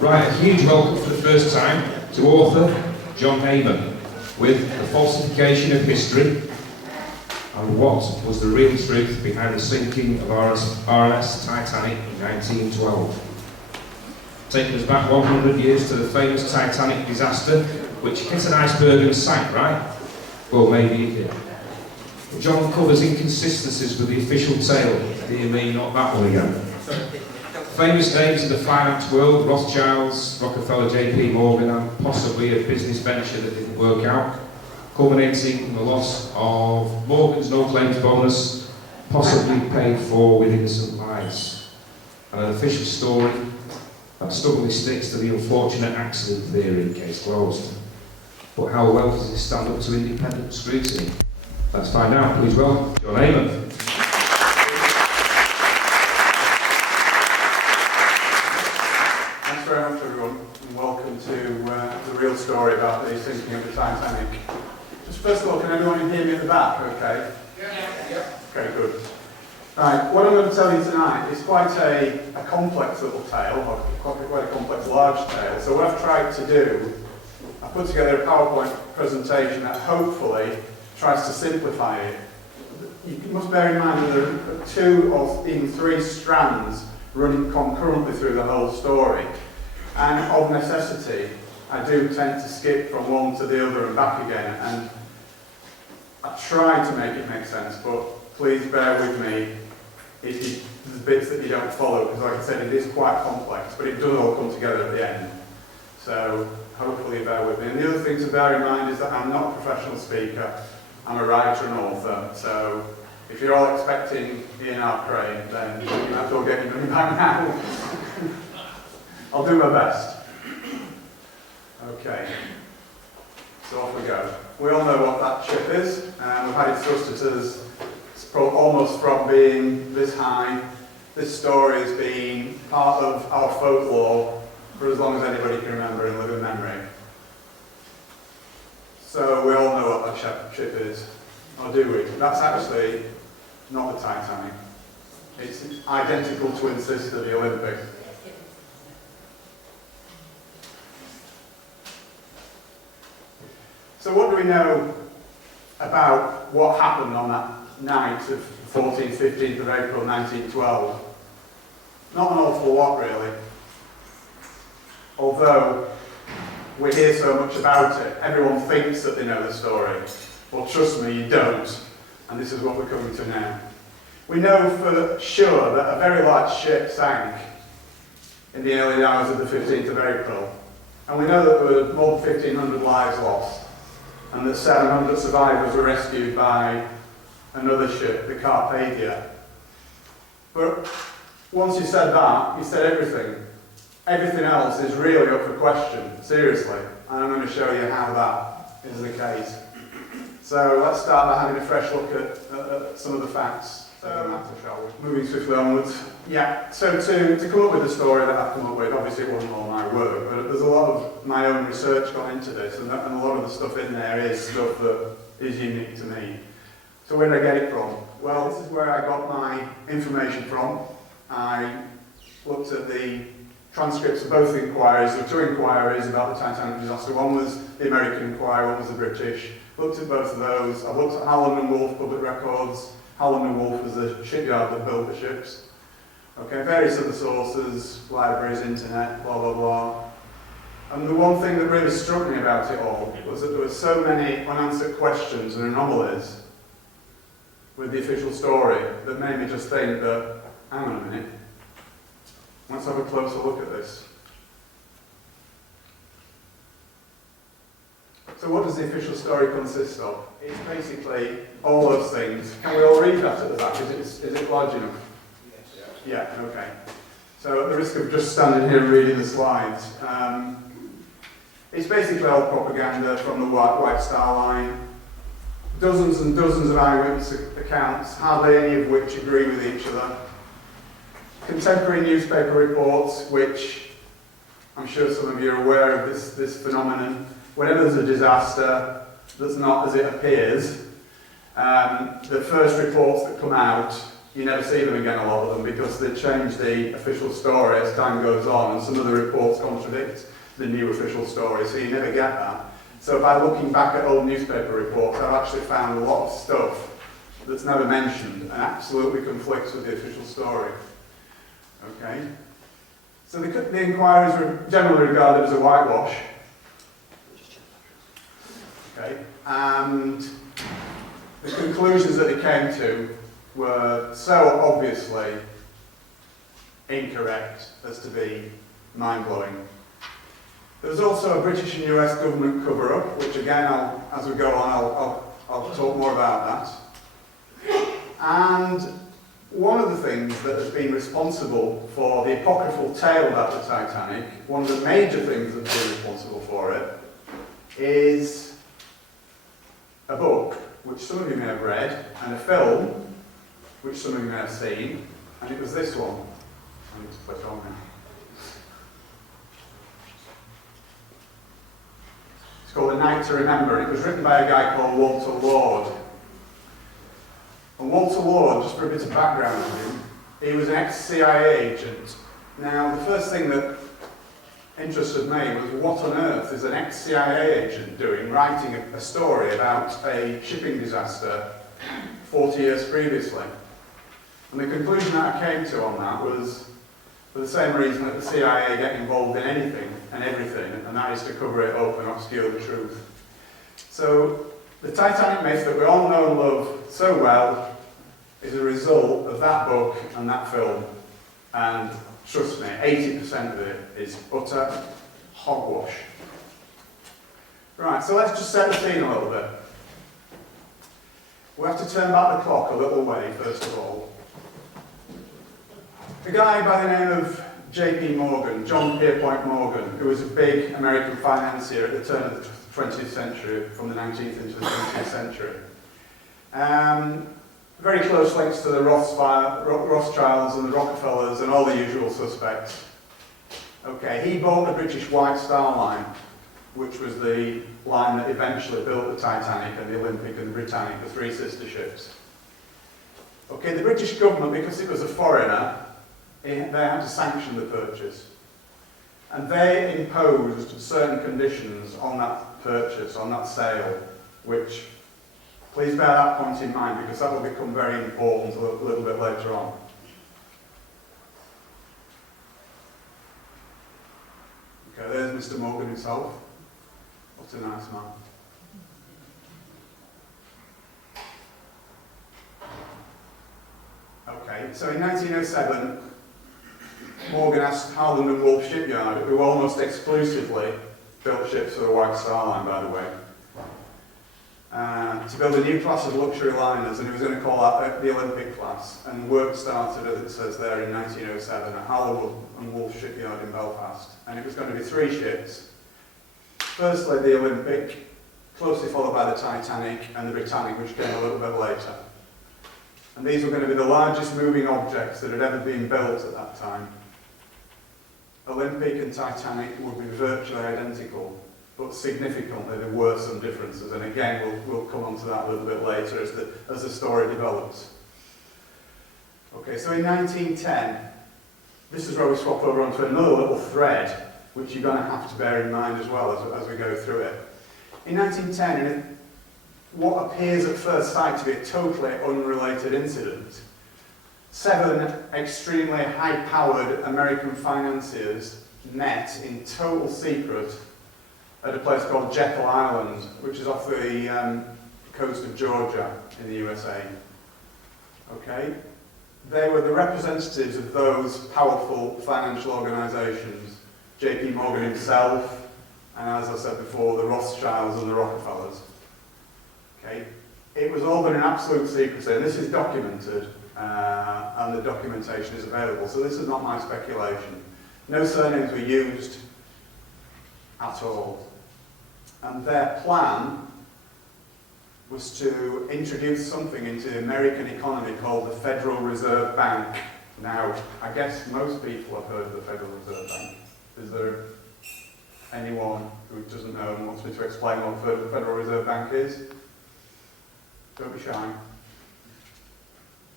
Right, a huge welcome for the first time to author John Heyman with The Falsification of History and What Was the Real Truth Behind the Sinking of RMS Titanic in 1912. Taking us back 100 years to the famous Titanic disaster, which hit an iceberg and sank, right? Well, maybe it did. John covers inconsistencies with the official tale. Dear me, not that one again. Famous names in the finance world, Rothschilds, Rockefeller, JP Morgan, and possibly a business venture that didn't work out, culminating in the loss of Morgan's no-claims bonus, possibly paid for with innocent lives. And an official story that stubbornly sticks to the unfortunate accident theory, case closed. But how well does this stand up to independent scrutiny? Let's find out. Please welcome John Heyman. Thanks very much, everyone, and welcome to the real story about the sinking of the Titanic. Just first of all, can everyone hear me at the back? Okay. Yeah. Okay, good. Right, what I'm going to tell you tonight is quite a complex little tale, or quite a complex large tale. So what I've tried to do, I've put together a PowerPoint presentation that hopefully tries to simplify it. You must bear in mind that there are 2 or even 3 strands running concurrently through the whole story. And of necessity, I do tend to skip from one to the other and back again. And I try to make it make sense, but please bear with me if there's bits that you don't follow, because like I said, it is quite complex, but it does all come together at the end. So hopefully bear with me. And the other thing to bear in mind is that I'm not a professional speaker, I'm a writer and author. So if you're all expecting Ian R. Crane, then you might as well get your money back now. I'll do my best. Okay, so off we go. We all know what that ship is, and we've had it thrusted as almost from being this high. This story has been part of our folklore for as long as anybody can remember in living memory. So we all know what that ship is, or do we? That's actually not the Titanic. It's identical twin sister, the Olympic. So what do we know about what happened on that night of 14th, 15th of April 1912? Not an awful lot, really. Although we hear so much about it, everyone thinks that they know the story. Well, trust me, you don't. And this is what we're coming to now. We know for sure that a very large ship sank in the early hours of the 15th of April. And we know that there were more than 1,500 lives lost, and that 700 survivors were rescued by another ship, the Carpathia. But once you said that, you said everything. Everything else is really up for question, seriously. And I'm going to show you how that is the case. So let's start by having a fresh look at some of the facts of the matter, shall we? Moving swiftly onwards. Yeah, so to come up with the story that I've come up with, obviously it wasn't all my work, but there's a lot of my own research gone into this, and a lot of the stuff in there is stuff that is unique to me. So where did I get it from? Well, this is where I got my information from. I looked at the transcripts of both inquiries. There were 2 inquiries about the Titanic disaster. One was the American inquiry, one was the British. Looked at both of those. I looked at Howland and Wolff public records. Howland and Wolff was the shipyard that built the ships. Okay, various other sources, libraries, internet, blah, blah, blah. And the one thing that really struck me about it all was that there were so many unanswered questions and anomalies with the official story that made me just think that, hang on a minute, let's have a closer look at this. So what does the official story consist of? It's basically all those things. Can we all read that at the back? Is it large enough? Yes. Yeah, okay. So at the risk of just standing here and reading the slides, it's basically all propaganda from the White Star Line. Dozens and dozens of eyewitness accounts, hardly any of which agree with each other. Contemporary newspaper reports, which I'm sure some of you are aware of this phenomenon. Whenever there's a disaster that's not as it appears, the first reports that come out you never see them again, a lot of them, because they change the official story as time goes on, and some of the reports contradict the new official story, so you never get that. So by looking back at old newspaper reports, I've actually found a lot of stuff that's never mentioned and absolutely conflicts with the official story. Okay? So the inquiries were generally regarded as a whitewash. Okay? And the conclusions that they came to were so obviously incorrect as to be mind-blowing. There was also a British and US government cover-up, which again, as we go on, I'll talk more about that. And one of the things that has been responsible for the apocryphal tale about the Titanic, one of the major things that's been responsible for it, is a book, which some of you may have read, and a film, which some of you may have seen, and it was this one. I need to put it on now. It's called A Night to Remember, and it was written by a guy called Walter Lord. And Walter Lord, just for a bit of background on him, he was an ex-CIA agent. Now, the first thing that interested me was what on earth is an ex-CIA agent doing writing a story about a shipping disaster 40 years previously. And the conclusion that I came to on that was for the same reason that the CIA get involved in anything and everything, and that is to cover it up and obscure the truth. So the Titanic myth that we all know and love so well is a result of that book and that film. And trust me, 80% of it is utter hogwash. Right, so let's just set the scene a little bit. We have to turn back the clock a little way, first of all. A guy by the name of J.P. Morgan, John Pierpont Morgan, who was a big American financier at the turn of the 20th century, from the 19th into the 20th century. Very close links to the Rothschilds and the Rockefellers and all the usual suspects. Okay, he bought the British White Star Line, which was the line that eventually built the Titanic and the Olympic and the Britannic, the three sister ships. Okay, the British government, because it was a foreigner, they had to sanction the purchase. And they imposed certain conditions on that purchase, on that sale, which, please bear that point in mind, because that will become very important a little bit later on. Okay, there's Mr. Morgan himself. What a nice man. Okay, so in 1907, Morgan asked Harland and Wolff Shipyard, who almost exclusively built ships for the White Star Line, by the way, to build a new class of luxury liners, and he was going to call that the Olympic class. And work started, as it says there, in 1907 at Harland and Wolff Shipyard in Belfast. And it was going to be 3 ships. Firstly, the Olympic, closely followed by the Titanic and the Britannic, which came a little bit later. And these were going to be the largest moving objects that had ever been built at that time. Olympic and Titanic would be virtually identical, but significantly there were some differences, and again we'll come on to that a little bit later as the story develops. Okay, so in 1910, this is where we swap over onto another little thread, which you're going to have to bear in mind as well as we go through it. In 1910, in what appears at first sight to be a totally unrelated incident, 7 extremely high-powered American financiers met in total secret at a place called Jekyll Island, which is off the coast of Georgia in the USA. Okay? They were the representatives of those powerful financial organisations, J.P. Morgan himself, and as I said before, the Rothschilds and the Rockefellers. Okay? It was all done in absolute secrecy, and this is documented, and the documentation is available, so this is not my speculation. No surnames were used at all. And their plan was to introduce something into the American economy called the Federal Reserve Bank. Now, I guess most people have heard of the Federal Reserve Bank. Is there anyone who doesn't know and wants me to explain what the Federal Reserve Bank is? Don't be shy.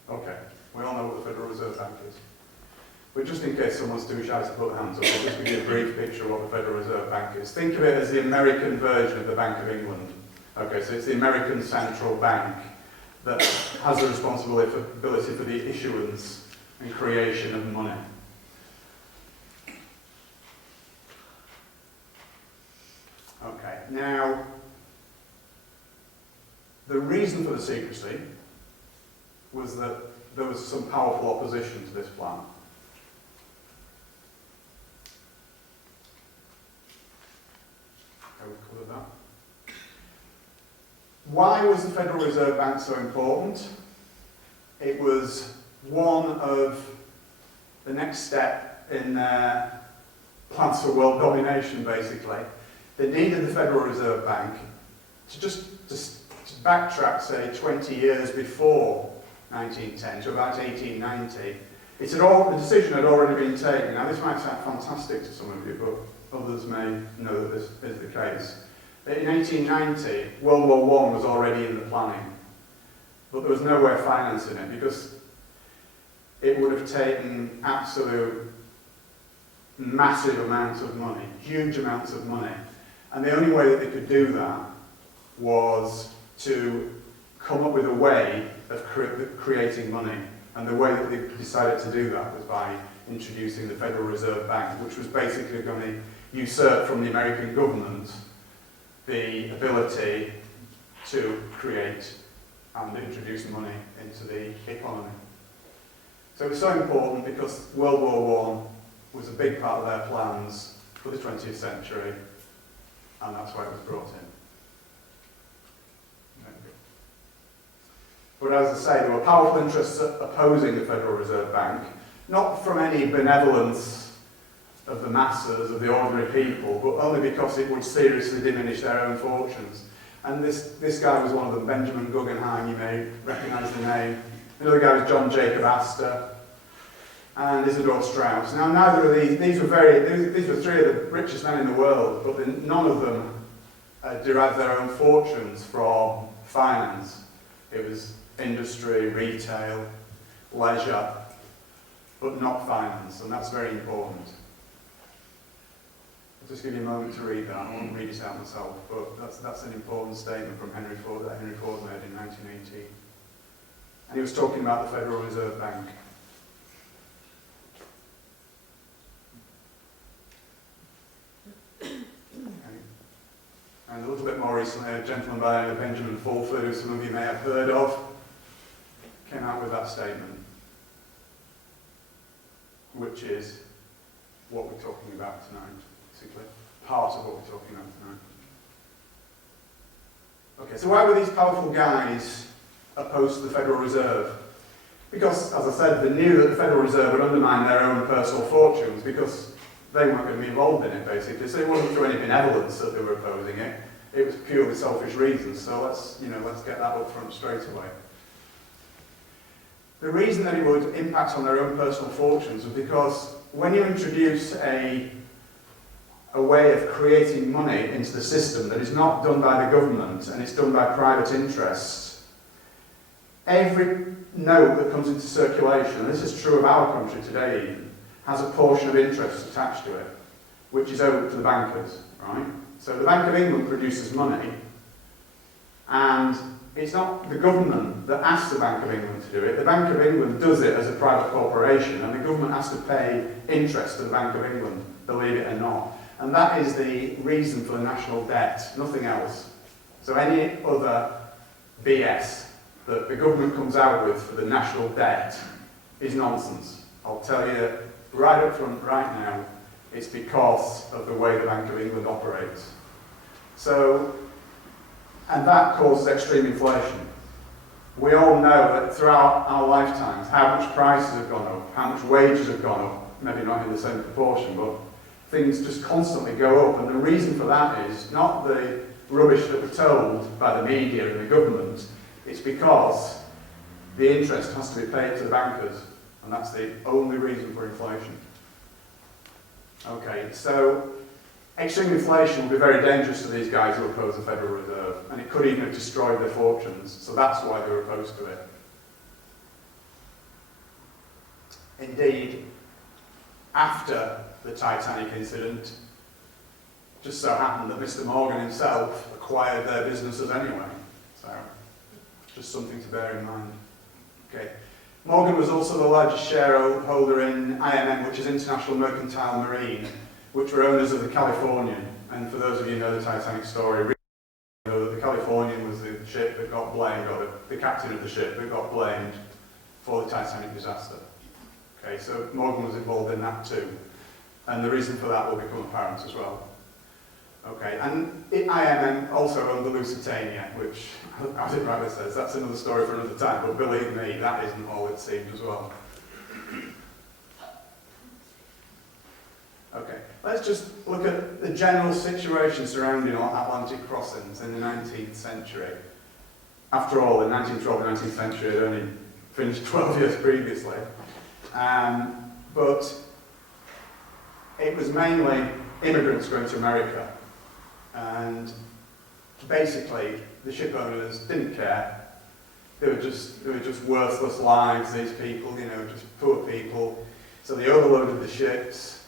Okay. We all know what the Federal Reserve Bank is. But just in case someone's too shy to put their hands up, I'll just give you a brief picture of what the Federal Reserve Bank is. Think of it as the American version of the Bank of England. Okay, so it's the American central bank that has the responsibility for the issuance and creation of money. Okay, now, the reason for the secrecy was that there was some powerful opposition to this plan. Okay, we've covered that. Why was the Federal Reserve Bank so important? It was one of the next step in their plans for world domination, basically. They needed the Federal Reserve Bank to just backtrack, say, 20 years before 1910 to about 1890. The decision had already been taken. Now, this might sound fantastic to some of you, but others may know that this is the case. In 1890, World War I was already in the planning, but there was no way of financing it because it would have taken absolute massive amounts of money, huge amounts of money. And the only way that they could do that was to come up with a way of creating money. And the way that they decided to do that was by introducing the Federal Reserve Bank, which was basically going to usurp from the American government the ability to create and introduce money into the economy. So it was so important because World War I was a big part of their plans for the 20th century, and that's why it was brought in. But as I say, there were powerful interests opposing the Federal Reserve Bank, not from any benevolence of the masses, of the ordinary people, but only because it would seriously diminish their own fortunes. And this guy was one of them, Benjamin Guggenheim, you may recognise the name. Another guy was John Jacob Astor, and Isidor Straus. Now, neither of these were three of the richest men in the world, but none of them derived their own fortunes from finance. It was industry, retail, leisure, but not finance, and that's very important. I'll just give you a moment to read that. I won't read it out myself, but that's an important statement from Henry Ford that Henry Ford made in 1918. And he was talking about the Federal Reserve Bank. And a little bit more recently, a gentleman by the name of Benjamin Fulford, who some of you may have heard of, came out with that statement, which is what we're talking about tonight, basically. Part of what we're talking about tonight. Okay, so why were these powerful guys opposed to the Federal Reserve? Because, as I said, they knew that the Federal Reserve would undermine their own personal fortunes because they weren't going to be involved in it, basically. So it wasn't through any benevolence that they were opposing it. It was purely selfish reasons. So let's get that up front straight away. The reason that it would impact on their own personal fortunes was because when you introduce a way of creating money into the system that is not done by the government and it's done by private interests, every note that comes into circulation, and this is true of our country today even, has a portion of interest attached to it, which is owed to the bankers, right? So the Bank of England produces money, and it's not the government that asks the Bank of England to do it. The Bank of England does it as a private corporation, and the government has to pay interest to the Bank of England, believe it or not. And that is the reason for the national debt, nothing else. So any other BS that the government comes out with for the national debt is nonsense. I'll tell you right up front, right now, it's because of the way the Bank of England operates. So, and that causes extreme inflation. We all know that throughout our lifetimes, how much prices have gone up, how much wages have gone up, maybe not in the same proportion, but things just constantly go up. And the reason for that is not the rubbish that we're told by the media and the government, it's because the interest has to be paid to the bankers, and that's the only reason for inflation. Okay, so extreme inflation will be very dangerous to these guys who oppose the Federal Reserve, and it could even have destroyed their fortunes, so that's why they were opposed to it. Indeed, after the Titanic incident, just so happened that Mr. Morgan himself acquired their businesses anyway. So, just something to bear in mind. Okay. Morgan was also the largest shareholder in IMM, which is International Mercantile Marine, which were owners of the Californian. And for those of you who know the Titanic story, you know that the Californian was the ship that got blamed, or the captain of the ship that got blamed for the Titanic disaster. Okay, so Morgan was involved in that too. And the reason for that will become apparent as well. Okay, and IMM also owned the Lusitania, which, as it rightly says, that's another story for another time, but believe me, that isn't all it seemed as well. Okay, let's just look at the general situation surrounding Atlantic crossings in the 19th century. After all, the 1912 and 19th century had only finished 12 years previously. But it was mainly immigrants going to America. And basically, the ship owners didn't care. They were just worthless lives, these people, you know, just poor people. So they overloaded the ships,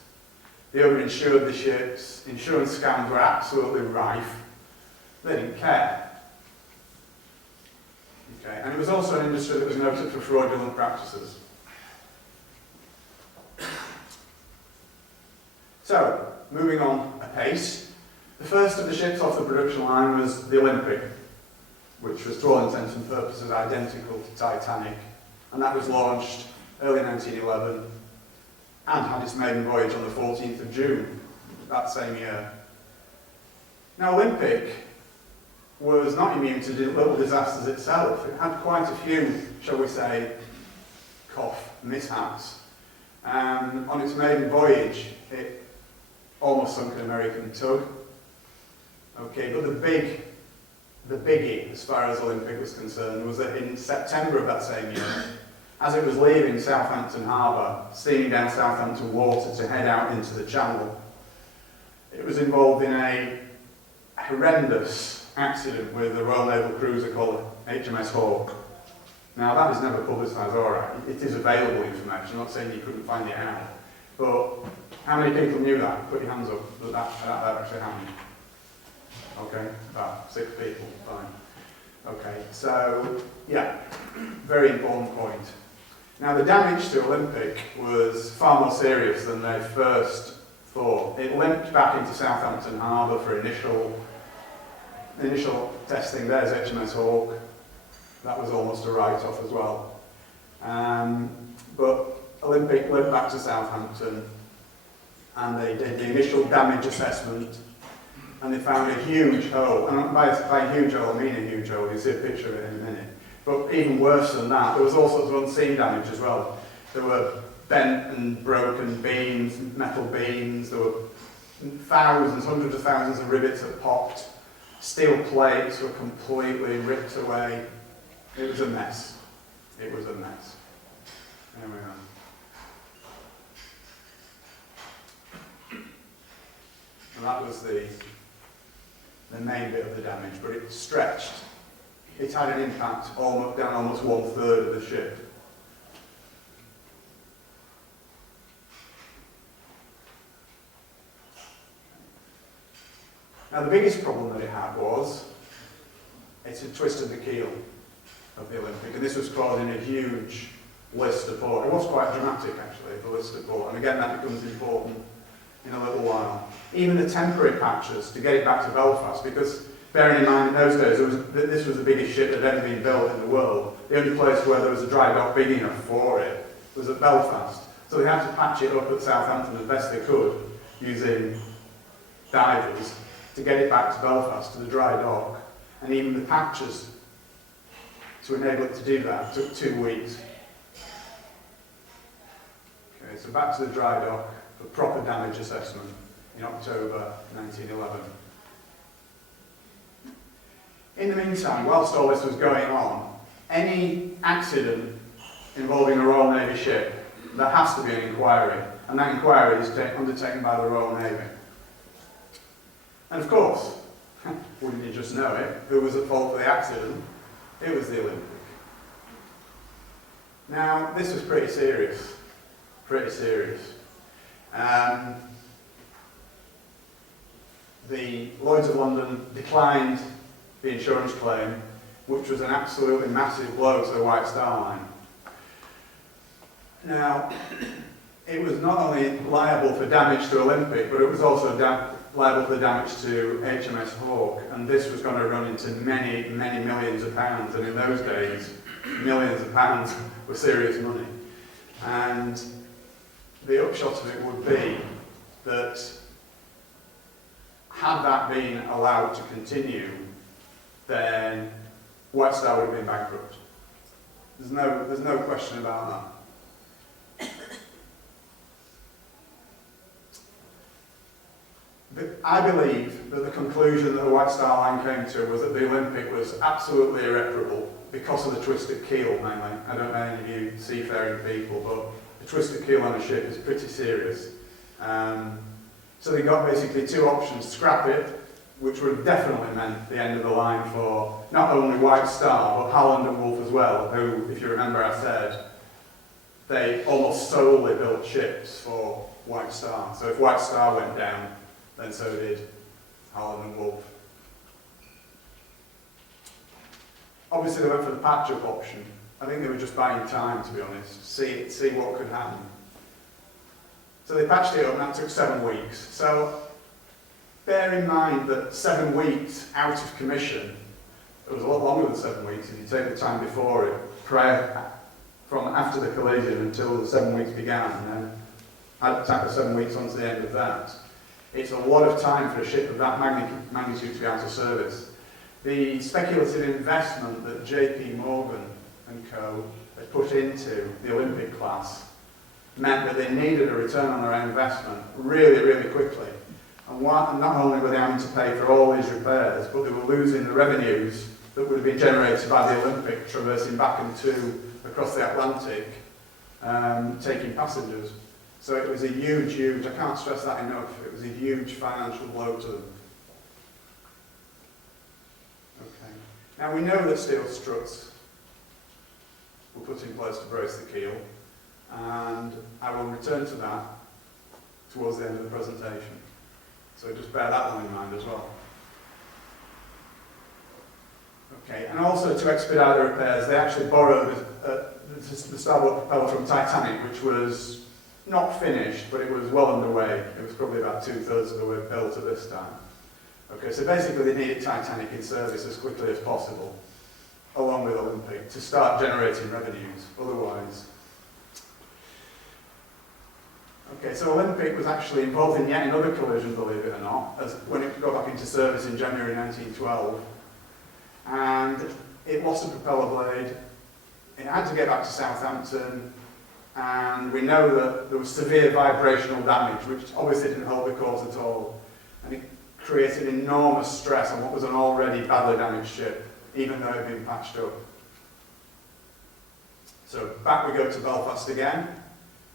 they overinsured the ships, insurance scams were absolutely rife. They didn't care. Okay, and it was also an industry that was noted for fraudulent practices. So, moving on apace. The first of the ships off the production line was the Olympic, which was to all intents and purposes identical to Titanic, and that was launched early 1911 and had its maiden voyage on the 14th of June that same year. Now, Olympic was not immune to little disasters itself. It had quite a few, shall we say, mishaps. On its maiden voyage, it almost sunk an American tug. Okay, but the biggie, as far as Olympic was concerned, was that in September of that same year, as it was leaving Southampton Harbour, steaming down Southampton water to head out into the Channel, it was involved in a horrendous accident with a Royal Naval cruiser called HMS Hawke. Now, that is never publicised, alright. It is available information, I'm not saying you couldn't find it out. But how many people knew that? Put your hands up that actually happened. Okay, about 6 people, fine. Okay, so, yeah, very important point. Now, the damage to Olympic was far more serious than they first thought. It limped back into Southampton Harbour for initial testing. There's HMS Hawke. That was almost a write-off as well. But Olympic limped back to Southampton, and they did the initial damage assessment, and they found a huge hole. And by huge hole, I mean a huge hole. You'll see a picture of it in a minute. But even worse than that, there was all sorts of unseen damage as well. There were bent and broken beams, metal beams. There were thousands, hundreds of thousands of rivets that popped. Steel plates were completely ripped away. It was a mess. It was a mess. There we are. And that was the main bit of the damage, but it stretched. It had an impact down almost 1/3 of the ship. Now, the biggest problem that it had was it had twisted the keel of the Olympic, and this was causing a huge list of port. It was quite dramatic, actually, the list of port, and again, that becomes important in a little while. Even the temporary patches to get it back to Belfast, because bearing in mind in those days, this was the biggest ship that had ever been built in the world. The only place where there was a dry dock big enough for it was at Belfast. So they had to patch it up at Southampton as best they could, using divers, to get it back to Belfast, to the dry dock. And even the patches, to enable it to do that, took 2 weeks. Okay, so back to the dry dock for proper damage assessment in October 1911. In the meantime, whilst all this was going on, any accident involving a Royal Navy ship, there has to be an inquiry, and that inquiry is undertaken by the Royal Navy. And of course, wouldn't you just know it, who was at fault for the accident? It was the Olympic. Now, this was pretty serious. pretty serious. The Lloyd's of London declined the insurance claim, which was an absolutely massive blow to the White Star Line. Now, it was not only liable for damage to Olympic, but it was also liable for damage to HMS Hawke, and this was going to run into many, many millions of pounds, and in those days, millions of pounds were serious money. And the upshot of it would be that had that been allowed to continue, then White Star would have been bankrupt. There's no question about that. But I believe that the conclusion that the White Star Line came to was that the Olympic was absolutely irreparable because of the twisted keel mainly. I don't know any of you seafaring people, but the twisted keel on a ship is pretty serious. So they got basically two options: scrap it, which would have definitely meant the end of the line for not only White Star, but Holland and Wolff as well, who, if you remember I said, they almost solely built ships for White Star. So if White Star went down, then so did Holland and Wolff. Obviously they went for the patch-up option. I think they were just buying time, to be honest, see what could happen. So they patched it up, and that took 7 weeks. So bear in mind that 7 weeks out of commission, it was a lot longer than 7 weeks if you take the time before it, from after the collision until the 7 weeks began, and then add the 7 weeks onto the end of that. It's a lot of time for a ship of that magnitude to be out of service. The speculative investment that JP Morgan and co. had put into the Olympic class meant that they needed a return on their investment really, really quickly. And not only were they having to pay for all these repairs, but they were losing the revenues that would have been generated by the Olympic traversing back across the Atlantic, taking passengers. So it was a huge, I can't stress that enough, it was a huge financial blow to them. Okay. Now we know that steel struts were put in place to brace the keel, and I will return to that towards the end of the presentation. So just bear that one in mind as well. Okay, and also to expedite the repairs, they actually borrowed the starboard propeller from Titanic, which was not finished, but it was well underway. It was probably about 2/3 of the way built at this time. Okay, so basically they needed Titanic in service as quickly as possible, along with Olympic, to start generating revenues. Otherwise. Okay, so Olympic was actually involved in yet another collision, believe it or not, when it got back into service in January 1912. And it lost a propeller blade. It had to get back to Southampton. And we know that there was severe vibrational damage, which obviously didn't hold the course at all. And it created enormous stress on what was an already badly damaged ship, even though it had been patched up. So back we go to Belfast again,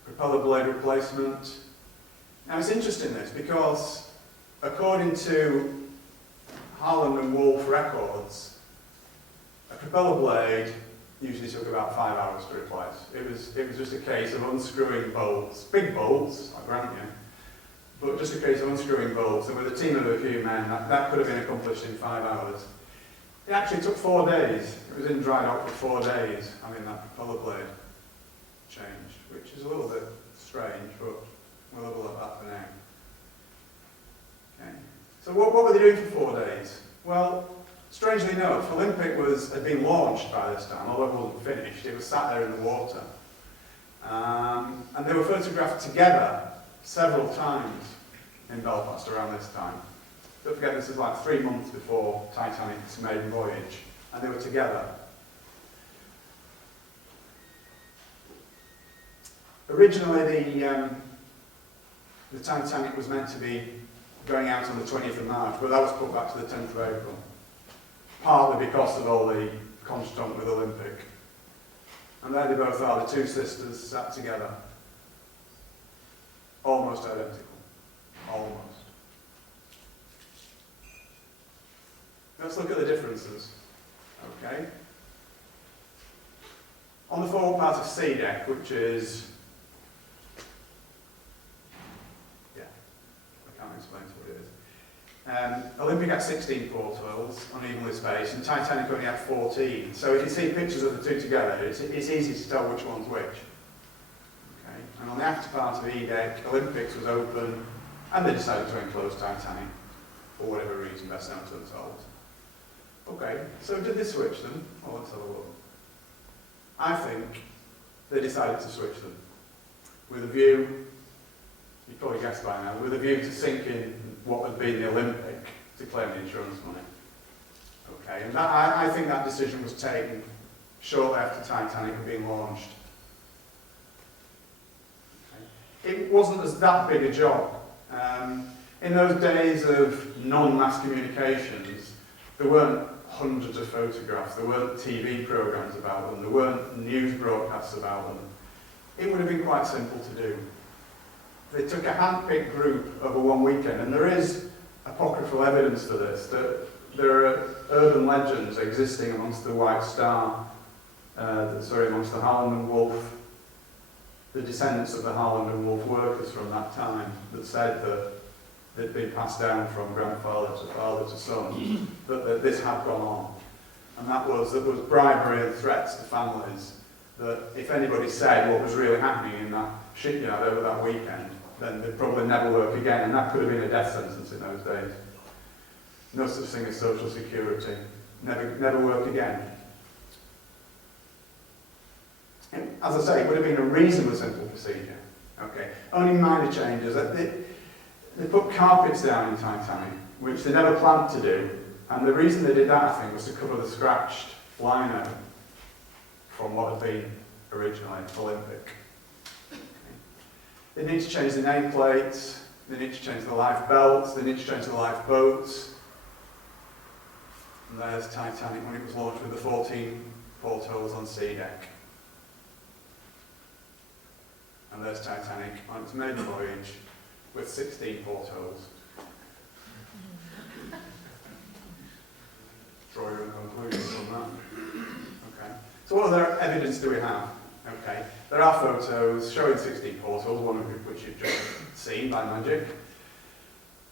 propeller blade replacement. Now it's interesting this, because according to Holland and Wolff records, a propeller blade usually took about 5 hours to replace. It was just a case of unscrewing bolts, big bolts, I grant you, but just a case of unscrewing bolts, and with a team of a few men, that could have been accomplished in 5 hours. It actually took 4 days. It was in dry dock for 4 days, having that propeller blade changed, which is a little bit strange, but we'll have a look at that for now. Okay. So what were they doing for 4 days? Well, strangely enough, Olympic had been launched by this time, although it wasn't finished. It was sat there in the water. And they were photographed together several times in Belfast around this time. Don't forget, this is like 3 months before Titanic's maiden voyage, and they were together. Originally, the Titanic was meant to be going out on the 20th of March, but that was put back to the 10th of April. Partly because of all the contretemps with Olympic. And there they both are, the two sisters sat together. Almost identical. Almost. Let's look at the differences. Okay. On the forward part of C deck, which is Olympic had 16 portholes, unevenly spaced, and Titanic only had 14. So if you see pictures of the two together, it's easy to tell which one's which. Okay. And on the after part of E-deck, Olympics was open, and they decided to enclose Titanic, for whatever reason, best known to themselves. Okay, so did they switch them? Well, let's have a look. I think they decided to switch them, with a view, you've probably guessed by now, with a view to sinking what had been the Olympic to claim the insurance money. Okay, and that, I think that decision was taken shortly after Titanic had been launched. Okay. It wasn't as that big a job. In those days of non-mass communications, there weren't hundreds of photographs, there weren't TV programmes about them, there weren't news broadcasts about them. It would have been quite simple to do. They took a hand-picked group over one weekend, and there is apocryphal evidence for this, that there are urban legends existing amongst the White Star, amongst the Harland and Wolff, the descendants of the Harland and Wolff workers from that time, that said that they'd been passed down from grandfather to father to son, that this had gone on. And that was bribery and threats to families, that if anybody said what was really happening in that shipyard over that weekend, then they'd probably never work again, and that could have been a death sentence in those days. No such thing as social security. Never work again. And as I say, it would have been a reasonably simple procedure. Okay, only minor changes. They put carpets down in Titanic, which they never planned to do, and the reason they did that, I think, was to cover the scratched lino from what had been originally Olympic. Okay. They need to change the nameplates, they need to change the life belts, they need to change the lifeboats. And there's Titanic when it was launched with the 14 portholes on sea deck. And there's Titanic on its maiden voyage with 16 portholes. Draw your own conclusions from that. Okay. So what other evidence do we have? Okay. There are photos showing 16 portholes, one of which you've just seen by magic.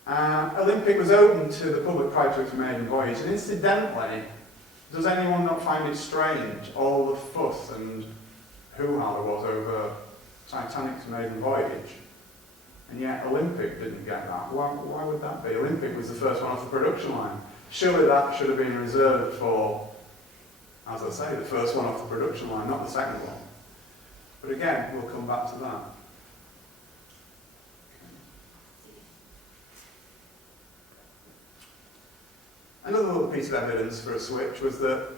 Olympic was open to the public prior to its maiden voyage, and incidentally, does anyone not find it strange, all the fuss and hoo-ha there was over Titanic's maiden voyage? And yet Olympic didn't get that. Why would that be? Olympic was the first one off the production line. Surely that should have been reserved for, as I say, the first one off the production line, not the second one. But again, we'll come back to that. Another little piece of evidence for a switch was that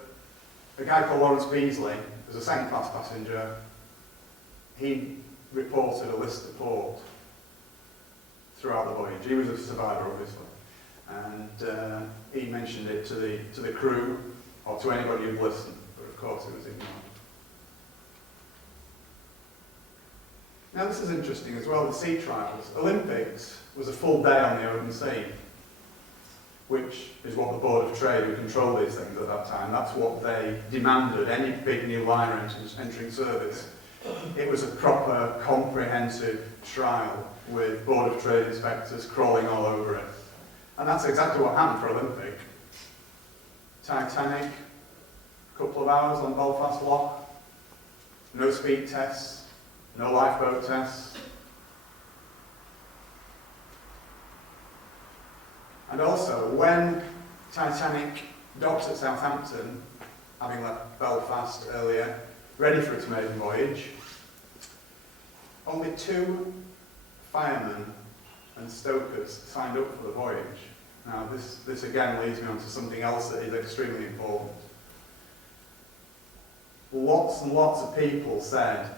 a guy called Lawrence Beasley was a second-class passenger. He reported a list of port throughout the voyage. He was a survivor, obviously, and he mentioned it to the crew or to anybody who'd listened, but of course it was ignored. Now this is interesting as well, the sea trials. Olympics was a full day on the open sea, which is what the Board of Trade, who controlled these things at that time, that's what they demanded, any big new liner entering service. It was a proper, comprehensive trial with Board of Trade inspectors crawling all over it. And that's exactly what happened for Olympic. Titanic, a couple of hours on Belfast Lock, no speed tests, no lifeboat tests. And also, when Titanic docked at Southampton, having left Belfast earlier, ready for its maiden voyage, only 2 firemen and stokers signed up for the voyage. Now this again leads me on to something else that is extremely important. Lots and lots of people said,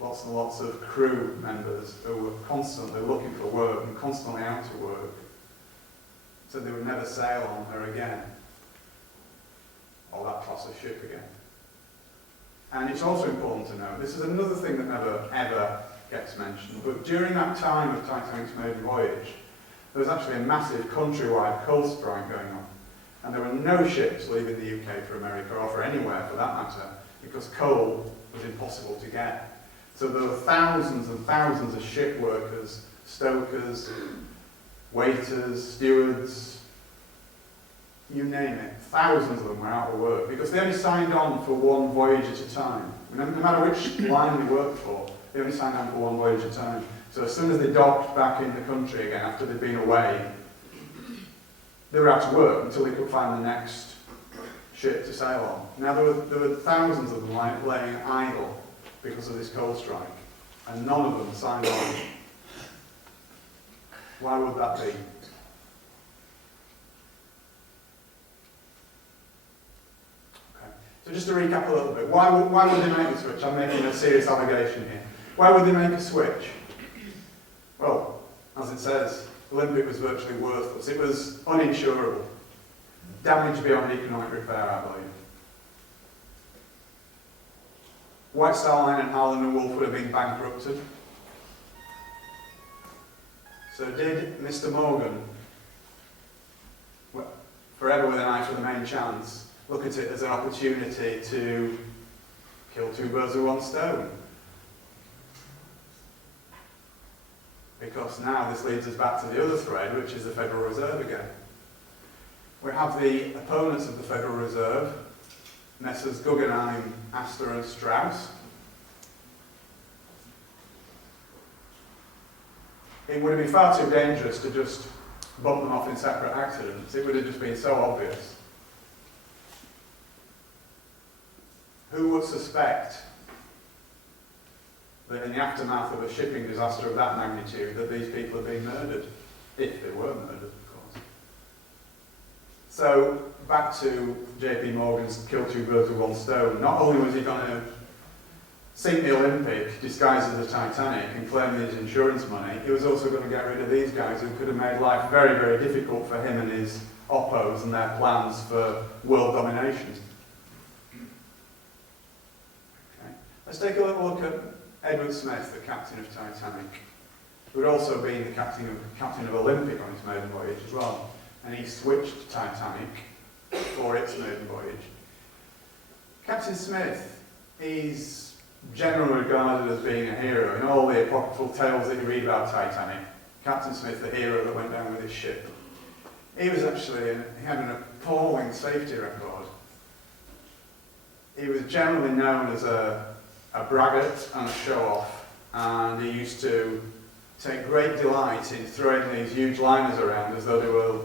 lots and lots of crew members who were constantly looking for work and constantly out of work, said they would never sail on her again, or that class of ship again. And it's also important to know, this is another thing that never ever gets mentioned, but during that time of Titanic's maiden voyage, there was actually a massive countrywide coal strike going on. And there were no ships leaving the UK for America, or for anywhere for that matter, because coal was impossible to get. So there were thousands and thousands of ship workers, stokers, waiters, stewards, you name it. Thousands of them were out of work because they only signed on for one voyage at a time. No matter which line they worked for, they only signed on for one voyage at a time. So as soon as they docked back in the country again after they'd been away, they were out of work until they could find the next ship to sail on. Now there were thousands of them laying idle because of this coal strike, and none of them signed on. Why would that be? So just to recap a little bit, why would they make the switch? I'm making a serious allegation here. Why would they make a switch? Well, as it says, Olympic was virtually worthless. It was uninsurable. Damage beyond economic repair, I believe. White Star Line and Harland and Wolff would have been bankrupted. So did Mr. Morgan, forever with an eye for the main chance, look at it as an opportunity to kill two birds with one stone? Because now this leads us back to the other thread, which is the Federal Reserve again. We have the opponents of the Federal Reserve, Messrs. Guggenheim, Astor and Strauss. It would have been far too dangerous to just bump them off in separate accidents. It would have just been so obvious. Who would suspect that in the aftermath of a shipping disaster of that magnitude that these people have been murdered? If they were murdered, of course. So, back to J.P. Morgan's kill two birds with one stone. Not only was he going to sink the Olympic disguised as the Titanic and claim his insurance money, he was also going to get rid of these guys who could have made life very, very difficult for him and his oppos and their plans for world domination. Okay. Let's take a little look at Edward Smith, the captain of Titanic, who had also been the captain of Olympic on his maiden voyage as well. And he switched to Titanic for its maiden voyage. Captain Smith is generally regarded as being a hero. In all the apocryphal tales that you read about Titanic, Captain Smith, the hero that went down with his ship. He was actually, he had an appalling safety record. He was generally known as a braggart and a show-off, and he used to take great delight in throwing these huge liners around as though they were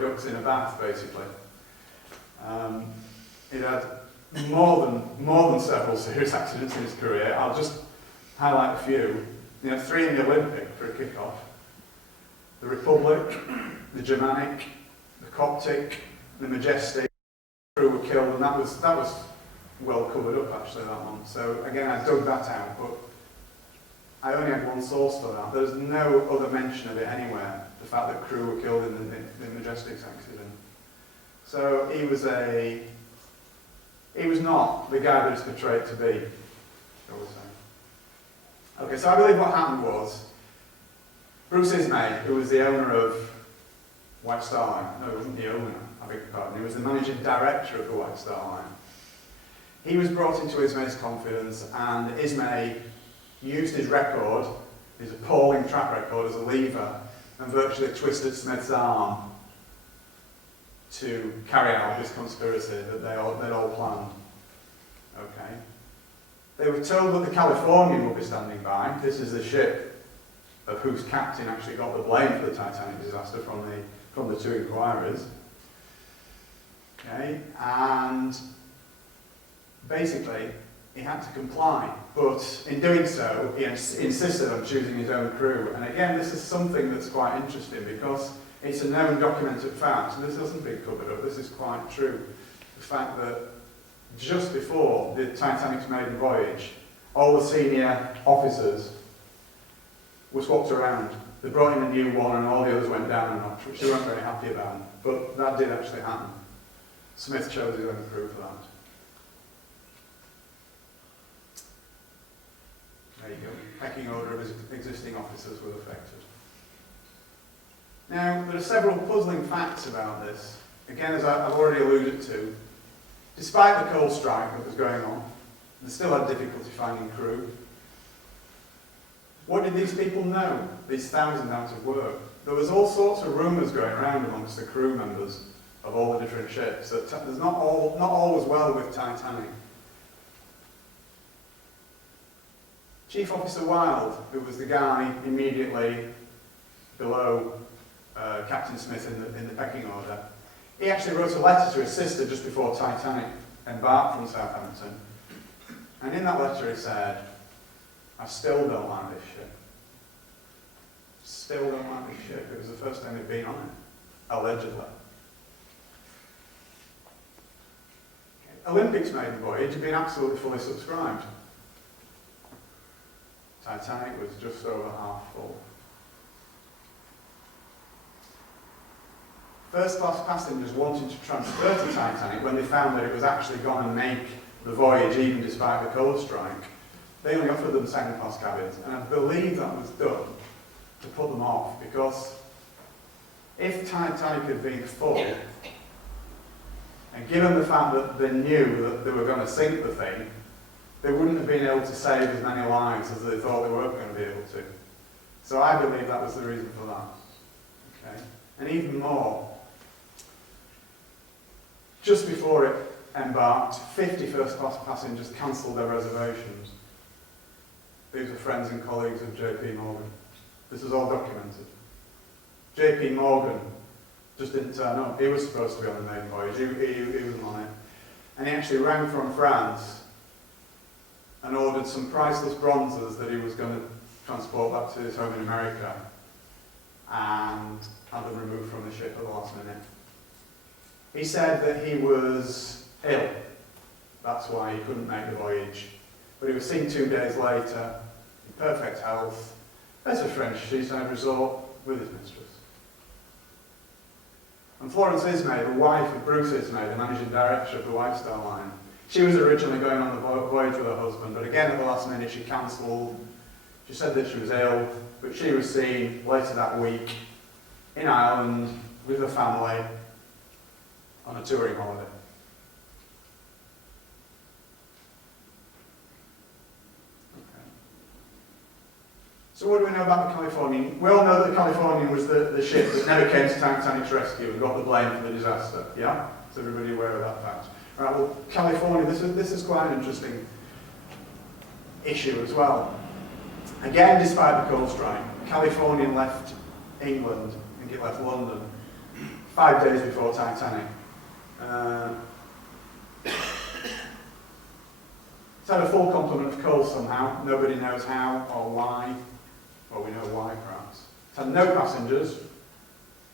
ducks in a bath, basically. He had more than several serious accidents in his career. I'll just highlight a few. He had 3 in the Olympic for a kick-off. The Republic, the Germanic, the Coptic, the Majestic. The crew were killed, and that was well covered up actually, that one. So again, I dug that out, but I only had one source for that. There's no other mention of it anywhere, the fact that crew were killed in the Majestic's accident. So he was not the guy that he's portrayed to be, shall we say. Okay, so I believe what happened was, Bruce Ismay, who was the owner of White Star Line, no, he wasn't the owner, I beg your pardon, he was the managing director of the White Star Line. He was brought into Ismay's confidence, and Ismay used his record, his appalling track record, as a lever, and virtually twisted Smith's arm to carry out this conspiracy that they'd all planned. Okay. They were told that the Californian would be standing by. This is the ship of whose captain actually got the blame for the Titanic disaster from the 2 inquirers. Okay, and basically he had to comply, but in doing so he insisted on choosing his own crew. And again, this is something that's quite interesting because it's a known documented fact, and this hasn't been covered up, this is quite true. The fact that just before the Titanic's maiden voyage, all the senior officers were swapped around. They brought in a new one and all the others went down a notch, which they weren't very happy about. But that did actually happen. Smith chose his own crew for that. There you go. Pecking order of his existing officers was affected. Now, there are several puzzling facts about this. Again, as I've already alluded to, despite the coal strike that was going on, they still had difficulty finding crew. What did these people know, these thousands out of work? There was all sorts of rumours going around amongst the crew members of all the different ships that there's not all was well with Titanic. Chief Officer Wilde, who was the guy immediately below Captain Smith in the pecking order, he actually wrote a letter to his sister just before Titanic embarked from Southampton. And in that letter he said, "I still don't like this ship. Still don't like this ship." It was the first time they'd been on it, allegedly. Olympics maiden voyage had been absolutely fully subscribed. Titanic was just over half full. First class passengers wanted to transfer to Titanic when they found that it was actually going to make the voyage even despite the coal strike. They only offered them second class cabins, and I believe that was done to put them off, because if Titanic had been full, and given the fact that they knew that they were going to sink the thing, they wouldn't have been able to save as many lives as they thought they were going to be able to. So I believe that was the reason for that. Okay? And even more, just before it embarked, 50 first-class passengers cancelled their reservations. These were friends and colleagues of J.P. Morgan. This is all documented. J.P. Morgan just didn't turn up. He was supposed to be on the main voyage. He wasn't on it. And he actually rang from France and ordered some priceless bronzes that he was going to transport back to his home in America, and had them removed from the ship at the last minute. He said that he was ill. That's why he couldn't make the voyage. But he was seen 2 days later, in perfect health, at a French seaside resort with his mistress. And Florence Ismay, the wife of Bruce Ismay, the managing director of the White Star Line, she was originally going on the voyage with her husband, but again at the last minute she cancelled. She said that she was ill, but she was seen later that week in Ireland with her family on a touring holiday. Okay. So what do we know about the Californian? We all know that the Californian was the ship that never came to Titanic's rescue and got the blame for the disaster. Yeah? Is everybody aware of that fact? Right, well, California, this is quite an interesting issue as well. Again, despite the coal strike, Californian left England, I think it left London, 5 days before Titanic. It's had a full complement of coal somehow. Nobody knows how or why. Well, we know why, perhaps. It's had no passengers.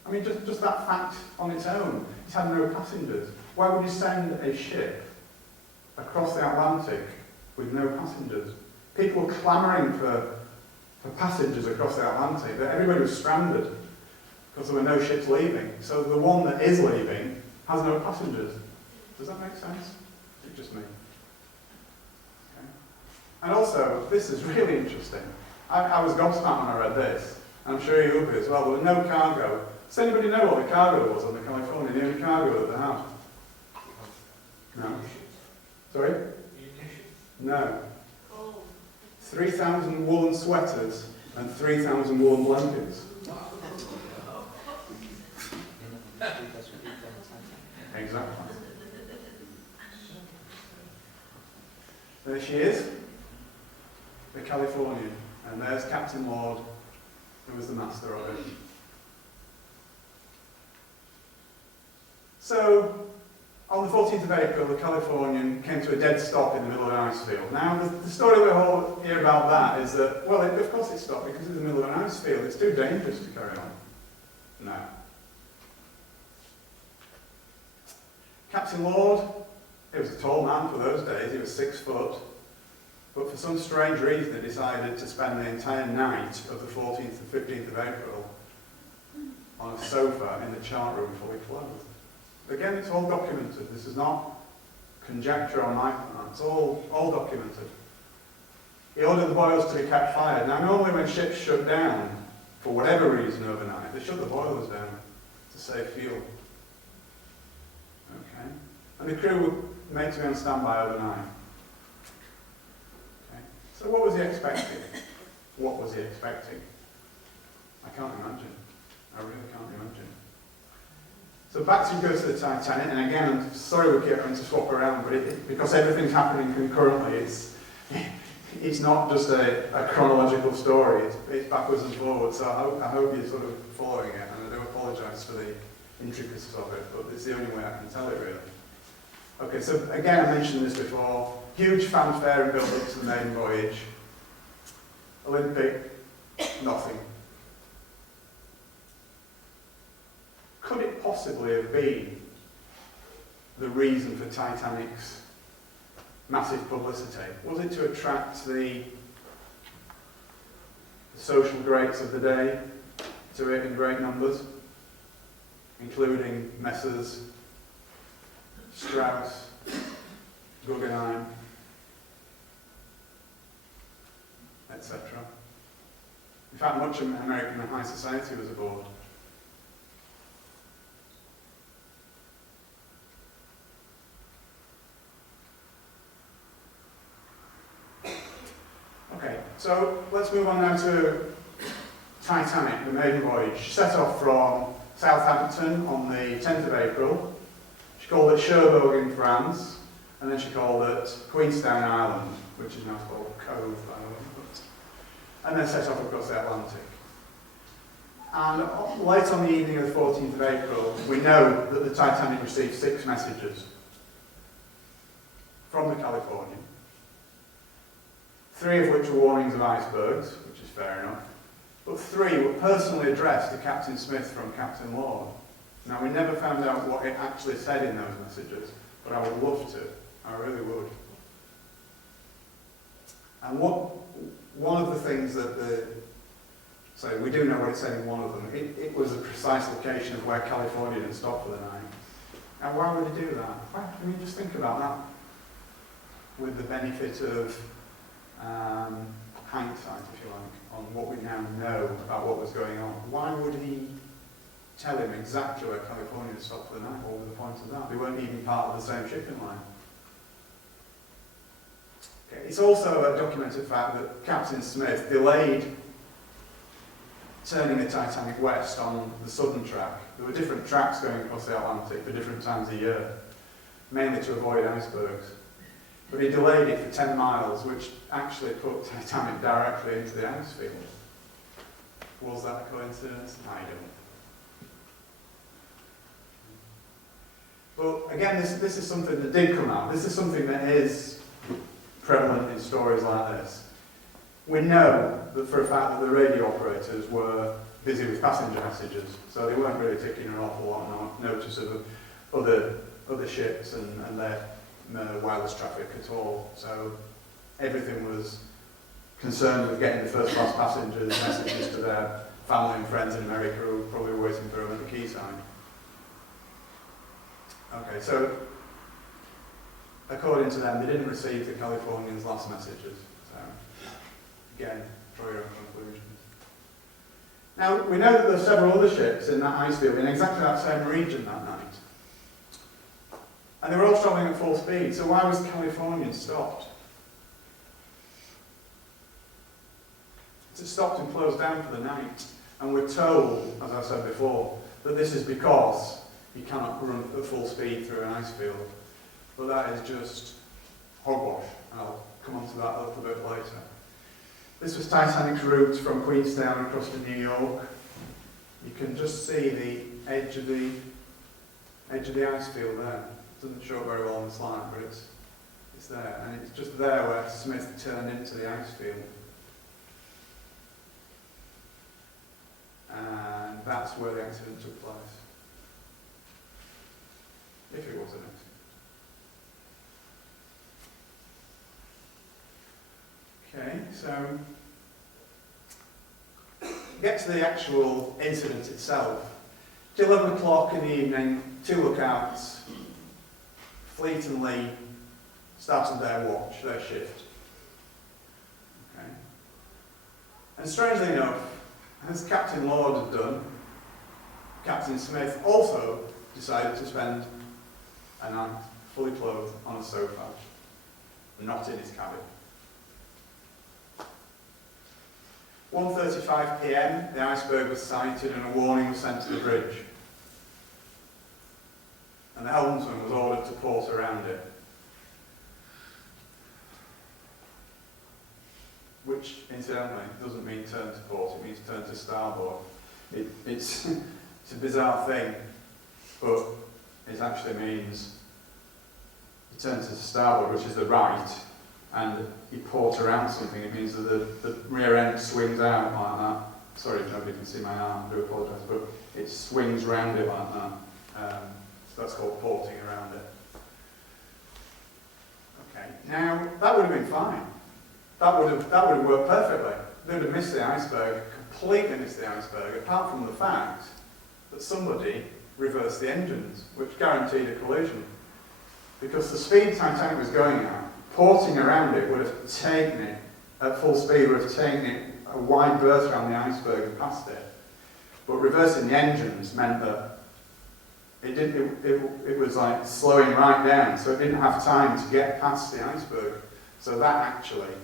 I mean, just that fact on its own. It's had no passengers. Why would you send a ship across the Atlantic with no passengers? People were clamouring for passengers across the Atlantic. Everybody was stranded because there were no ships leaving. So the one that is leaving has no passengers. Does that make sense? It's just me. Okay. And also, this is really interesting. I was gobsmacked when I read this. I'm sure you will be as well. There was no cargo. Does anybody know what the cargo was on the California? The only cargo that they had? No. Sorry? No. 3,000 woolen sweaters and 3,000 woolen blankets. Exactly. There she is, the Californian, and there's Captain Lord, who was the master of it. So, on the 14th of April, the Californian came to a dead stop in the middle of an ice field. Now, the story we all hear about that is that, well, of course it stopped because it's in the middle of an ice field. It's too dangerous to carry on. No. Captain Lord, he was a tall man for those days. He was 6 foot. But for some strange reason, he decided to spend the entire night of the 14th and 15th of April on a sofa in the chart room fully clothed. Again, it's all documented. This is not conjecture on my part. It's all documented. He ordered the boilers to be kept fired. Now, normally when ships shut down, for whatever reason overnight, they shut the boilers down to save fuel. Okay? And the crew were made to be on standby overnight. Okay? So what was he expecting? What was he expecting? I can't imagine. I really can't imagine. So back to go to the Titanic, and again, I'm sorry we keep having to swap around, but because everything's happening concurrently, it's not just a chronological story, it's backwards and forwards, so I hope you're sort of following it, and I do apologise for the intricacies of it, but it's the only way I can tell it really. Okay, so again, I mentioned this before, huge fanfare and build up to the maiden voyage. Olympic, nothing. Could it possibly have been the reason for Titanic's massive publicity? Was it to attract the social greats of the day to it in great numbers, including Messrs. Strauss, Guggenheim, etc.? In fact, much of American high society was aboard. Okay, so let's move on now to Titanic, the maiden voyage. She set off from Southampton on the 10th of April. She called it Cherbourg in France, and then she called it Queenstown Island, which is now called Cove Island, and then set off across the Atlantic. And late on the evening of the 14th of April, we know that the Titanic received 6 messages from the Californian, 3 of which were warnings of icebergs, which is fair enough, but 3 were personally addressed to Captain Smith from Captain Lord. Now, we never found out what it actually said in those messages, but I would love to. I really would. And one of the things that we do know what it said in one of them. It was a precise location of where California had stopped for the night. And why would it do that? Why, I mean, just think about that. With the benefit of hindsight, if you like, on what we now know about what was going on. Why would he tell him exactly where California had stopped for the night? What was the point of that? They weren't even part of the same shipping line. Okay. It's also a documented fact that Captain Smith delayed turning the Titanic west on the southern track. There were different tracks going across the Atlantic for different times of year, mainly to avoid icebergs. But he delayed it for 10 miles, which actually put Titanic directly into the ice field. Was that a coincidence? I don't. But again, this is something that did come out. This is something that is prevalent in stories like this. We know that for a fact that the radio operators were busy with passenger messages, so they weren't really taking an awful lot of notice of other ships and their wireless traffic at all. So everything was concerned with getting the first class passengers messages to their family and friends in America who were probably waiting for them at the quayside. Okay, so according to them, they didn't receive the Californians' last messages. So again, draw your own conclusions. Now, we know that there are several other ships in that ice field in exactly that same region that night. And they were all travelling at full speed, so why was the Californian stopped? It stopped and closed down for the night. And we're told, as I said before, that this is because you cannot run at full speed through an ice field. But that is just hogwash, and I'll come on to that a little bit later. This was Titanic's route from Queenstown across to New York. You can just see the edge of the ice field there. It doesn't show it very well on the slide, but it's there. And it's just there where Smith turned into the ice field. And that's where the accident took place. If it was an accident. Okay, so get to the actual incident itself. It's 11 o'clock in the evening, 2 lookouts, Fleet and Lee started their watch, their shift. Okay. And strangely enough, as Captain Lord had done, Captain Smith also decided to spend a night fully clothed on a sofa, not in his cabin. 1:35 p.m. the iceberg was sighted and a warning was sent to the bridge. And the helmsman was ordered to port around it. Which, incidentally, doesn't mean turn to port, it means turn to starboard. It's a bizarre thing, but it actually means you turn to starboard, which is the right, and you port around something. It means that the rear end swings out like that. Sorry if nobody can see my arm, I do apologise, but it swings round it like that. So that's called porting around it. Okay, now that would have been fine. That would have worked perfectly. They would have missed the iceberg, completely missed the iceberg, apart from the fact that somebody reversed the engines, which guaranteed a collision. Because the speed Titanic was going at, porting around it would have taken it, at full speed, would have taken it a wide berth around the iceberg and past it. But reversing the engines meant that it was like slowing right down, so it didn't have time to get past the iceberg. So that actually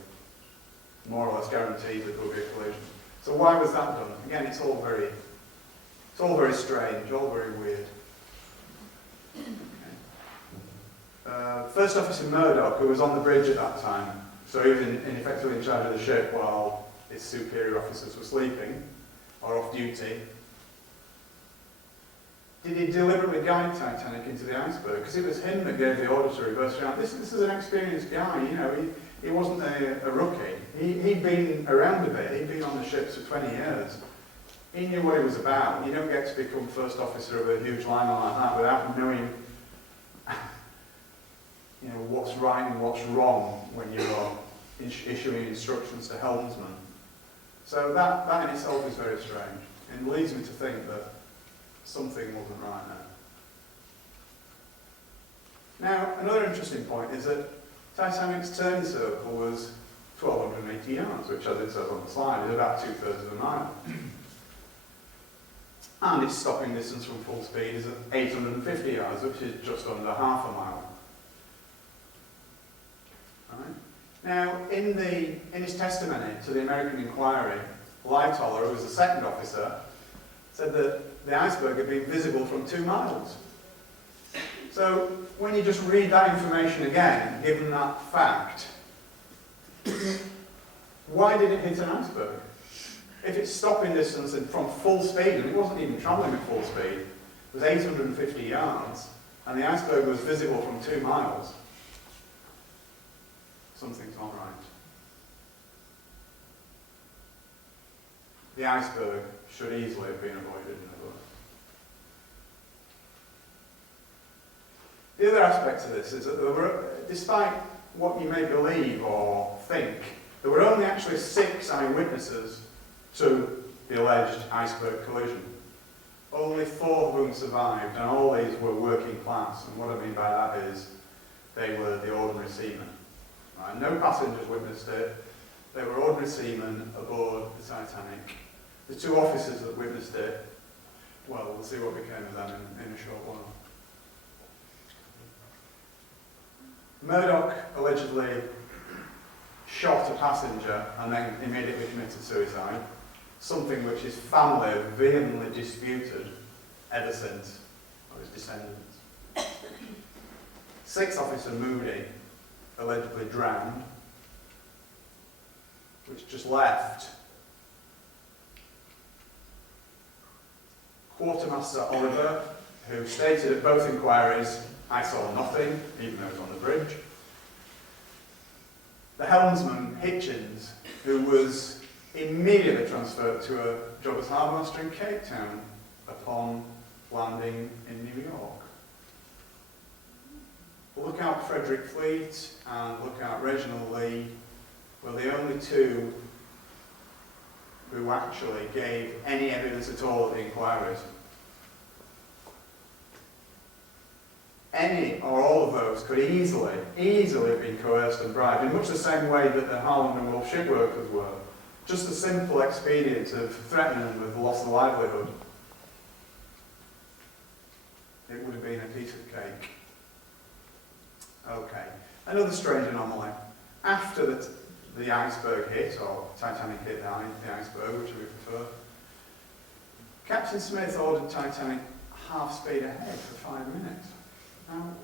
more or less guaranteed that there would be a collision. So why was that done? Again, it's all very strange, all very weird. Okay. First Officer Murdoch, who was on the bridge at that time, so he was effectively in charge of the ship while his superior officers were sleeping or off duty. Did he deliberately guide Titanic into the iceberg? Because it was him that gave the order to reverse around. This is an experienced guy, you know. He wasn't a rookie. He'd been around a bit. He'd been on the ships for 20 years. He knew what it was about. You don't get to become first officer of a huge liner like that without knowing, you know, what's right and what's wrong when you're issuing instructions to helmsmen. So that in itself is very strange, and leads me to think that something wasn't right there. Now, another interesting point is that Titanic's turn circle was 1,280 yards, which, as it says on the slide, is about 2/3 of a mile. And its stopping distance from full speed is at 850 yards, which is just under half a mile. Right. Now, in his testimony to the American inquiry, Lightoller, who was the second officer, said that the iceberg had been visible from 2 miles. So, when you just read that information again, given that fact, why did it hit an iceberg? If its stopping distance and from full speed, and it wasn't even travelling at full speed, was 850 yards, and the iceberg was visible from 2 miles, something's not right. The iceberg should easily have been avoided in other words. The other aspect of this is that there were, despite what you may believe or think, there were only actually 6 eyewitnesses to the alleged iceberg collision. Only 4 of whom survived, and all these were working class, and what I mean by that is they were the ordinary seamen. Right? No passengers witnessed it. They were ordinary seamen aboard the Titanic. The 2 officers that witnessed it, well, we'll see what became of them in a short while. Murdoch allegedly shot a passenger and then immediately committed suicide, something which his family have vehemently disputed ever since, or his descendants. 6th Officer Moody allegedly drowned, which just left Quartermaster Oliver, who stated at both inquiries, "I saw nothing," even though he was on the bridge. The helmsman, Hitchens, who was immediately transferred to a job as harbour master in Cape Town upon landing in New York. Lookout Frederick Fleet and Lookout Reginald Lee were the only 2 who actually gave any evidence at all at the inquiries. Any or all of those could easily have been coerced and bribed, in much the same way that the Harland and Wolff shipworkers were. Just the simple expedient of threatening them with the loss of livelihood. It would have been a piece of cake. Okay, another strange anomaly. After the iceberg hit, or Titanic hit the iceberg, which we prefer, Captain Smith ordered Titanic half speed ahead for 5 minutes. Now,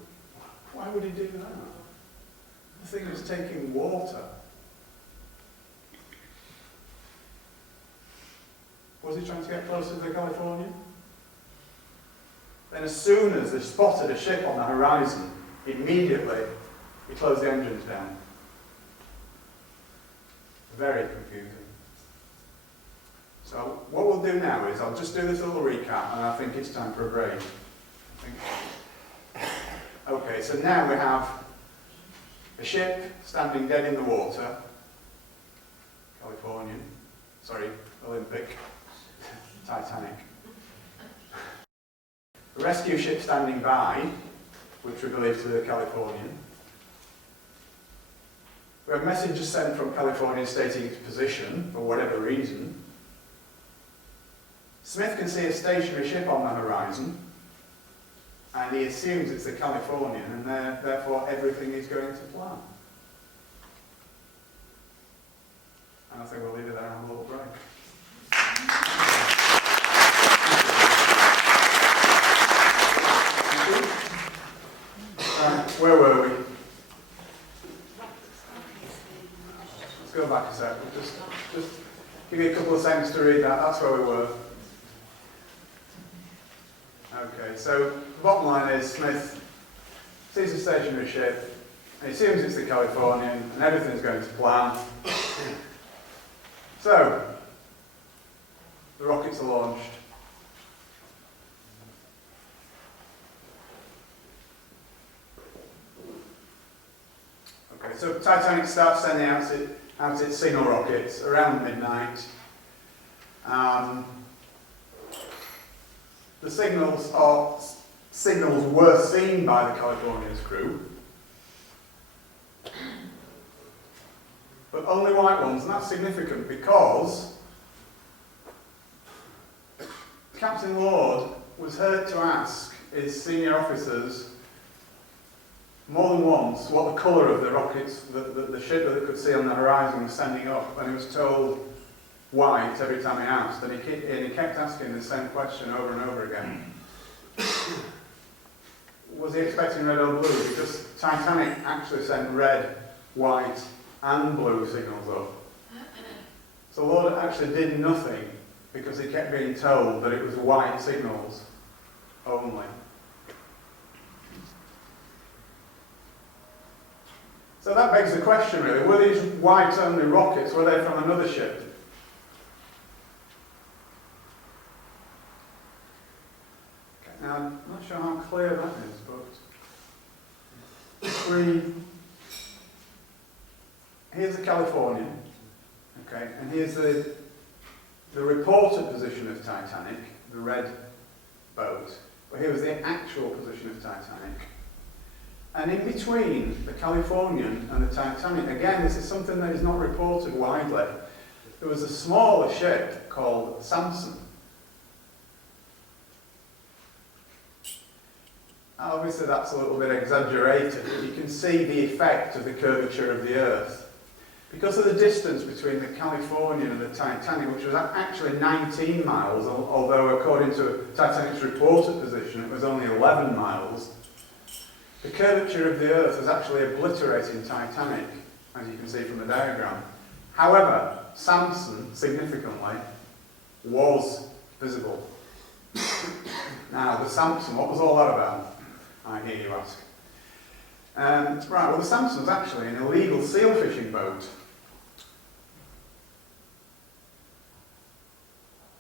why would he do that? The thing was taking water. Was he trying to get closer to the Californian? Then as soon as they spotted a ship on the horizon, immediately he closed the engines down. Very confusing. So what we'll do now is I'll just do this little recap, and I think it's time for a break. Okay, so now we have a ship standing dead in the water, Californian, sorry, Olympic, Titanic. A rescue ship standing by, which we believe to be the Californian. We have messages sent from California stating its position, for whatever reason. Smith can see a stationary ship on the horizon, and he assumes it's the Californian, and therefore everything is going to plan. And I think we'll leave it there and have a little break. Where were we? Let's go back a sec. Just give you a couple of seconds to read that. That's where we were. Okay, so the bottom line is Smith sees a stationary ship, and he assumes it's the Californian, and everything's going to plan. So, the rockets are launched. Okay, so Titanic starts sending out its signal rockets around midnight. The signals were seen by the Californian's crew, but only white ones, and that's significant because Captain Lord was heard to ask his senior officers more than once what the colour of the rockets, the ship that they could see on the horizon was sending up, and he was told white every time he asked, and he kept asking the same question over and over again. Was he expecting red or blue? Because Titanic actually sent red, white and blue signals up. So Lord actually did nothing because he kept being told that it was white signals only. So that begs the question really, were these white only rockets, were they from another ship? Now, I'm not sure how clear that is, but here's the Californian, okay, and here's the reported position of Titanic, the red boat, but here was the actual position of Titanic. And in between the Californian and the Titanic, again, this is something that is not reported widely, there was a smaller ship called Samson. Obviously that's a little bit exaggerated, but you can see the effect of the curvature of the Earth. Because of the distance between the Californian and the Titanic, which was actually 19 miles, although according to Titanic's reported position it was only 11 miles, the curvature of the Earth was actually obliterating Titanic, as you can see from the diagram. However, Samson, significantly, was visible. Now, the Samson, what was all that about? I hear you ask. Right, well the Samson was actually an illegal seal fishing boat.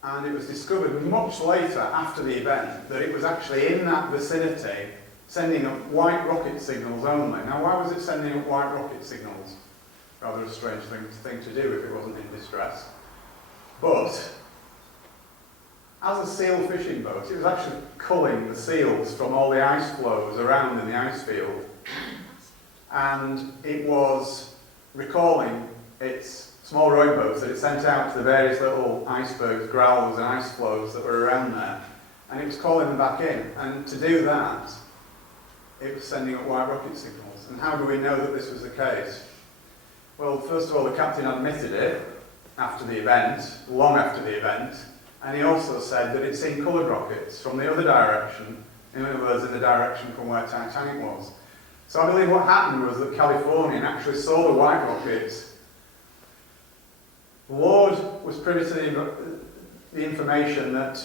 And it was discovered much later, after the event, that it was actually in that vicinity sending up white rocket signals only. Now why was it sending up white rocket signals? Rather a strange thing to do if it wasn't in distress. But as a seal fishing boat, it was actually culling the seals from all the ice flows around in the ice field. And it was recalling its small rowing boats that it sent out to the various little icebergs, growlers and ice flows that were around there. And it was calling them back in. And to do that, it was sending up white rocket signals. And how do we know that this was the case? Well, first of all, the captain admitted it after the event, long after the event, and he also said that he'd seen coloured rockets from the other direction, in other words, in the direction from where Titanic was. So I believe what happened was that Californian actually saw the white rockets. Lord was privy to the information that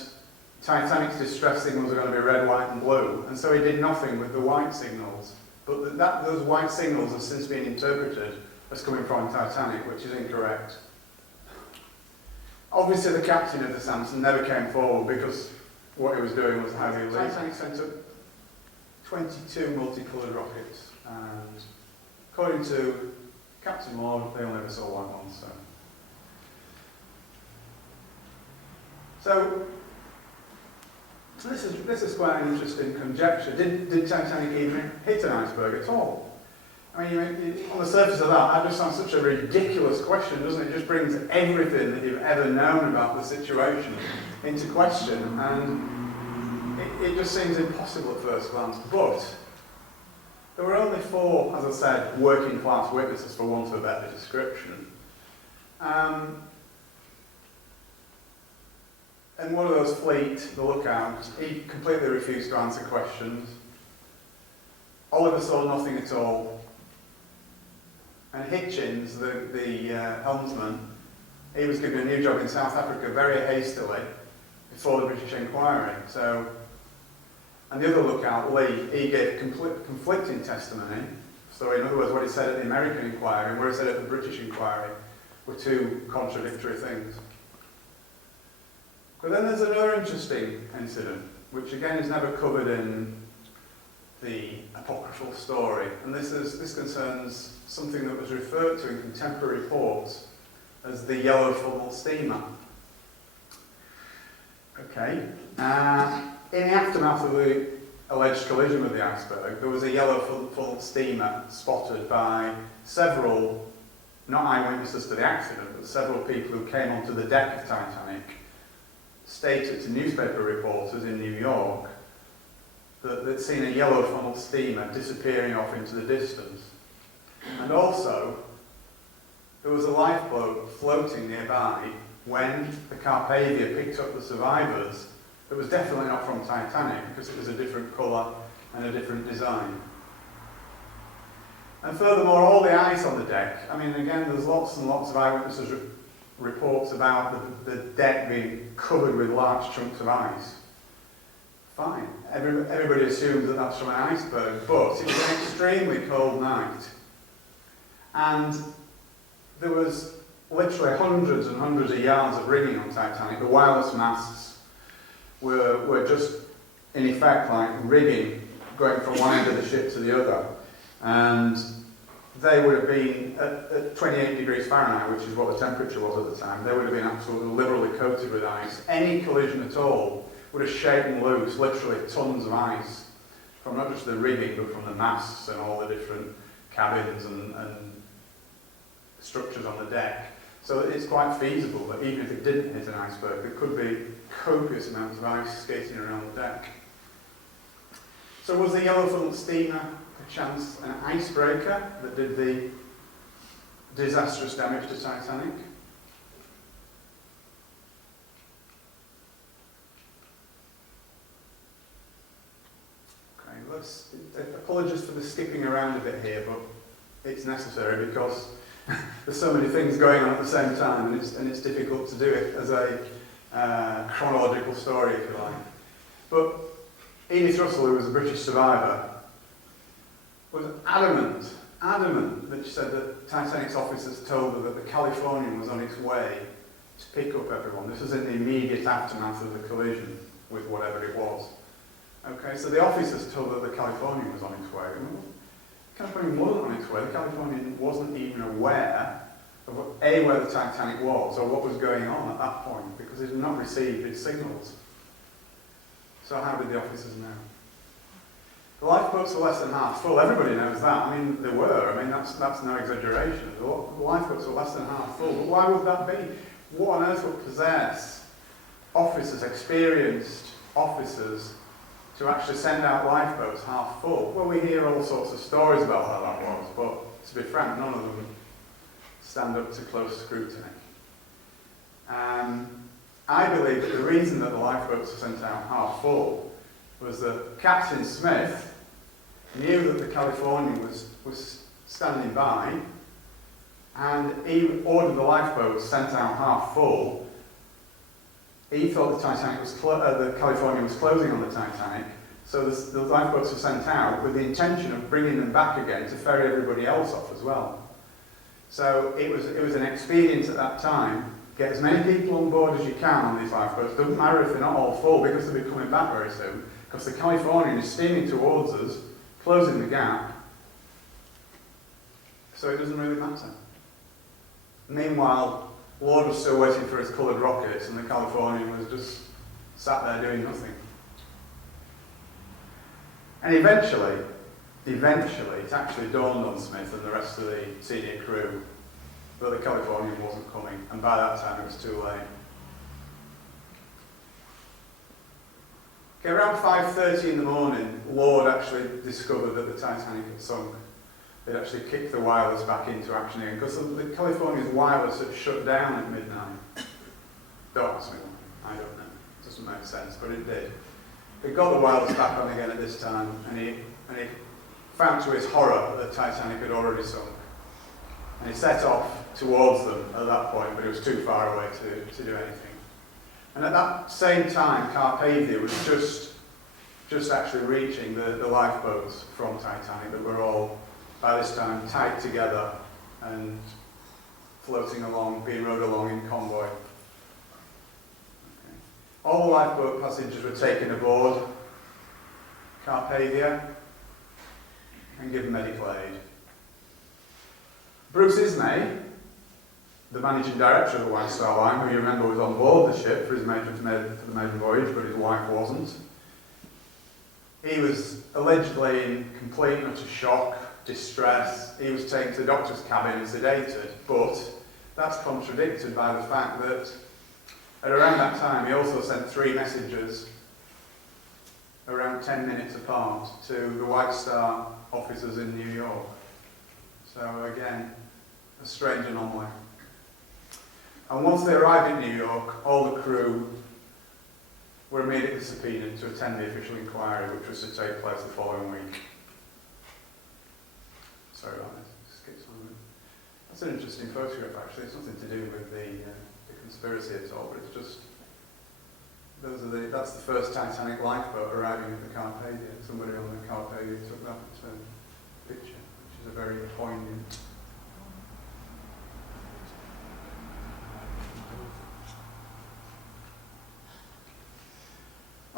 Titanic's distress signals are going to be red, white and blue, and so he did nothing with the white signals. But those white signals have since been interpreted as coming from Titanic, which is incorrect. Obviously the captain of the Samson never came forward because what he was doing was highly illegal. Titanic sent up 22 multicoloured rockets, and according to Captain Lord, they only ever saw white ones. So this is quite an interesting conjecture. Did Titanic even hit an iceberg at all? I mean, on the surface of that just sounds such a ridiculous question, doesn't it? It just brings everything that you've ever known about the situation into question, and it just seems impossible at first glance. But there were only 4, as I said, working class witnesses, for want of a better description. And one of those, Fleet, the lookout, he completely refused to answer questions. Oliver saw nothing at all. And Hitchens, the helmsman, he was given a new job in South Africa very hastily before the British inquiry. So, and the other lookout, Lee, he gave conflicting testimony. So in other words, what he said at the American inquiry and what he said at the British inquiry were 2 contradictory things. But then there's another interesting incident, which again is never covered in the apocryphal story, and this concerns something that was referred to in contemporary reports as the yellow funnel steamer. Okay, in the aftermath of the alleged collision with the iceberg, there was a yellow funnel steamer spotted by several, not eyewitnesses to the accident, but several people who came onto the deck of Titanic, stated to newspaper reporters in New York that they'd seen a yellow funnel steamer disappearing off into the distance. And also, there was a lifeboat floating nearby when the Carpathia picked up the survivors that was definitely not from Titanic because it was a different colour and a different design. And furthermore, all the ice on the deck, I mean, again, there's lots and lots of eyewitnesses reports about the deck being covered with large chunks of ice. Fine. Everybody assumes that that's from an iceberg, but it was an extremely cold night. And there was literally hundreds and hundreds of yards of rigging on Titanic. The wireless masts were just, in effect, like rigging going from one end of the ship to the other. And they would have been at 28 degrees Fahrenheit, which is what the temperature was at the time. They would have been absolutely liberally coated with ice. Any collision at all would have shaken loose literally tons of ice from not just the rigging, but from the masts and all the different cabins and structures on the deck. So it's quite feasible that even if it didn't hit an iceberg, there could be copious amounts of ice skating around the deck. So was the yellow funnel steamer perchance an icebreaker that did the disastrous damage to Titanic? Okay, apologies for the skipping around a bit here, but it's necessary because there's so many things going on at the same time, and it's difficult to do it as a chronological story, if you like. But Edith Russell, who was a British survivor, was adamant that she said that Titanic's officers told her that the Californian was on its way to pick up everyone. This was in the immediate aftermath of the collision with whatever it was. Okay, so the officers told her the Californian was on its way. The Californian wasn't on its way. The Californian wasn't even aware of where the Titanic was or what was going on at that point because it had not received its signals. So how did the officers know? The lifeboats were less than half full. Everybody knows that. I mean, they were. I mean, that's no exaggeration. The lifeboats were less than half full. But why would that be? What on earth would possess officers, experienced officers, to actually send out lifeboats half full? Well, we hear all sorts of stories about how that was, but to be frank, none of them stand up to close scrutiny. I believe that the reason that the lifeboats were sent out half full was that Captain Smith knew that the Californian was standing by, and he ordered the lifeboats sent out half full. He thought the Californian was closing on the Titanic, so the lifeboats were sent out with the intention of bringing them back again to ferry everybody else off as well. So it was an expedient at that time. Get as many people on board as you can on these lifeboats. Doesn't matter if they're not all full, because they'll be coming back very soon. Because the Californian is steaming towards us, closing the gap. So it doesn't really matter. Meanwhile, Lord was still waiting for his coloured rockets, and the Californian was just sat there doing nothing. And eventually, it actually dawned on Smith and the rest of the senior crew that the Californian wasn't coming, and by that time it was too late. Okay, around 5:30 in the morning, Lord actually discovered that the Titanic had sunk. They'd actually kicked the wireless back into action again, because the Californian's wireless had shut down at midnight. Don't ask me why, I don't know. It doesn't make sense, but it did. They got the wireless back on again at this time, and he found to his horror that the Titanic had already sunk. And he set off towards them at that point, but it was too far away to do anything. And at that same time, Carpathia was just actually reaching the lifeboats from Titanic that were all, by this time, tied together and floating along, being rowed along in convoy. Okay. All the lifeboat passengers were taken aboard Carpathia and given medical aid. Bruce Ismay, the managing director of the White Star Line, who you remember was on board the ship for the maiden voyage, but his wife wasn't. He was allegedly in complete and utter shock, distress. He was taken to the doctor's cabin and sedated, but that's contradicted by the fact that at around that time he also sent 3 messages around 10 minutes apart to the White Star officers in New York. So again, a strange anomaly. And once they arrived in New York, all the crew were immediately subpoenaed to attend the official inquiry, which was to take place the following week. Sorry about this. Skip some. That's an interesting photograph, actually. It's nothing to do with the conspiracy at all, but it's just that's the first Titanic lifeboat arriving at the Carpathia. Somebody on the Carpathia took that picture, which is a very poignant.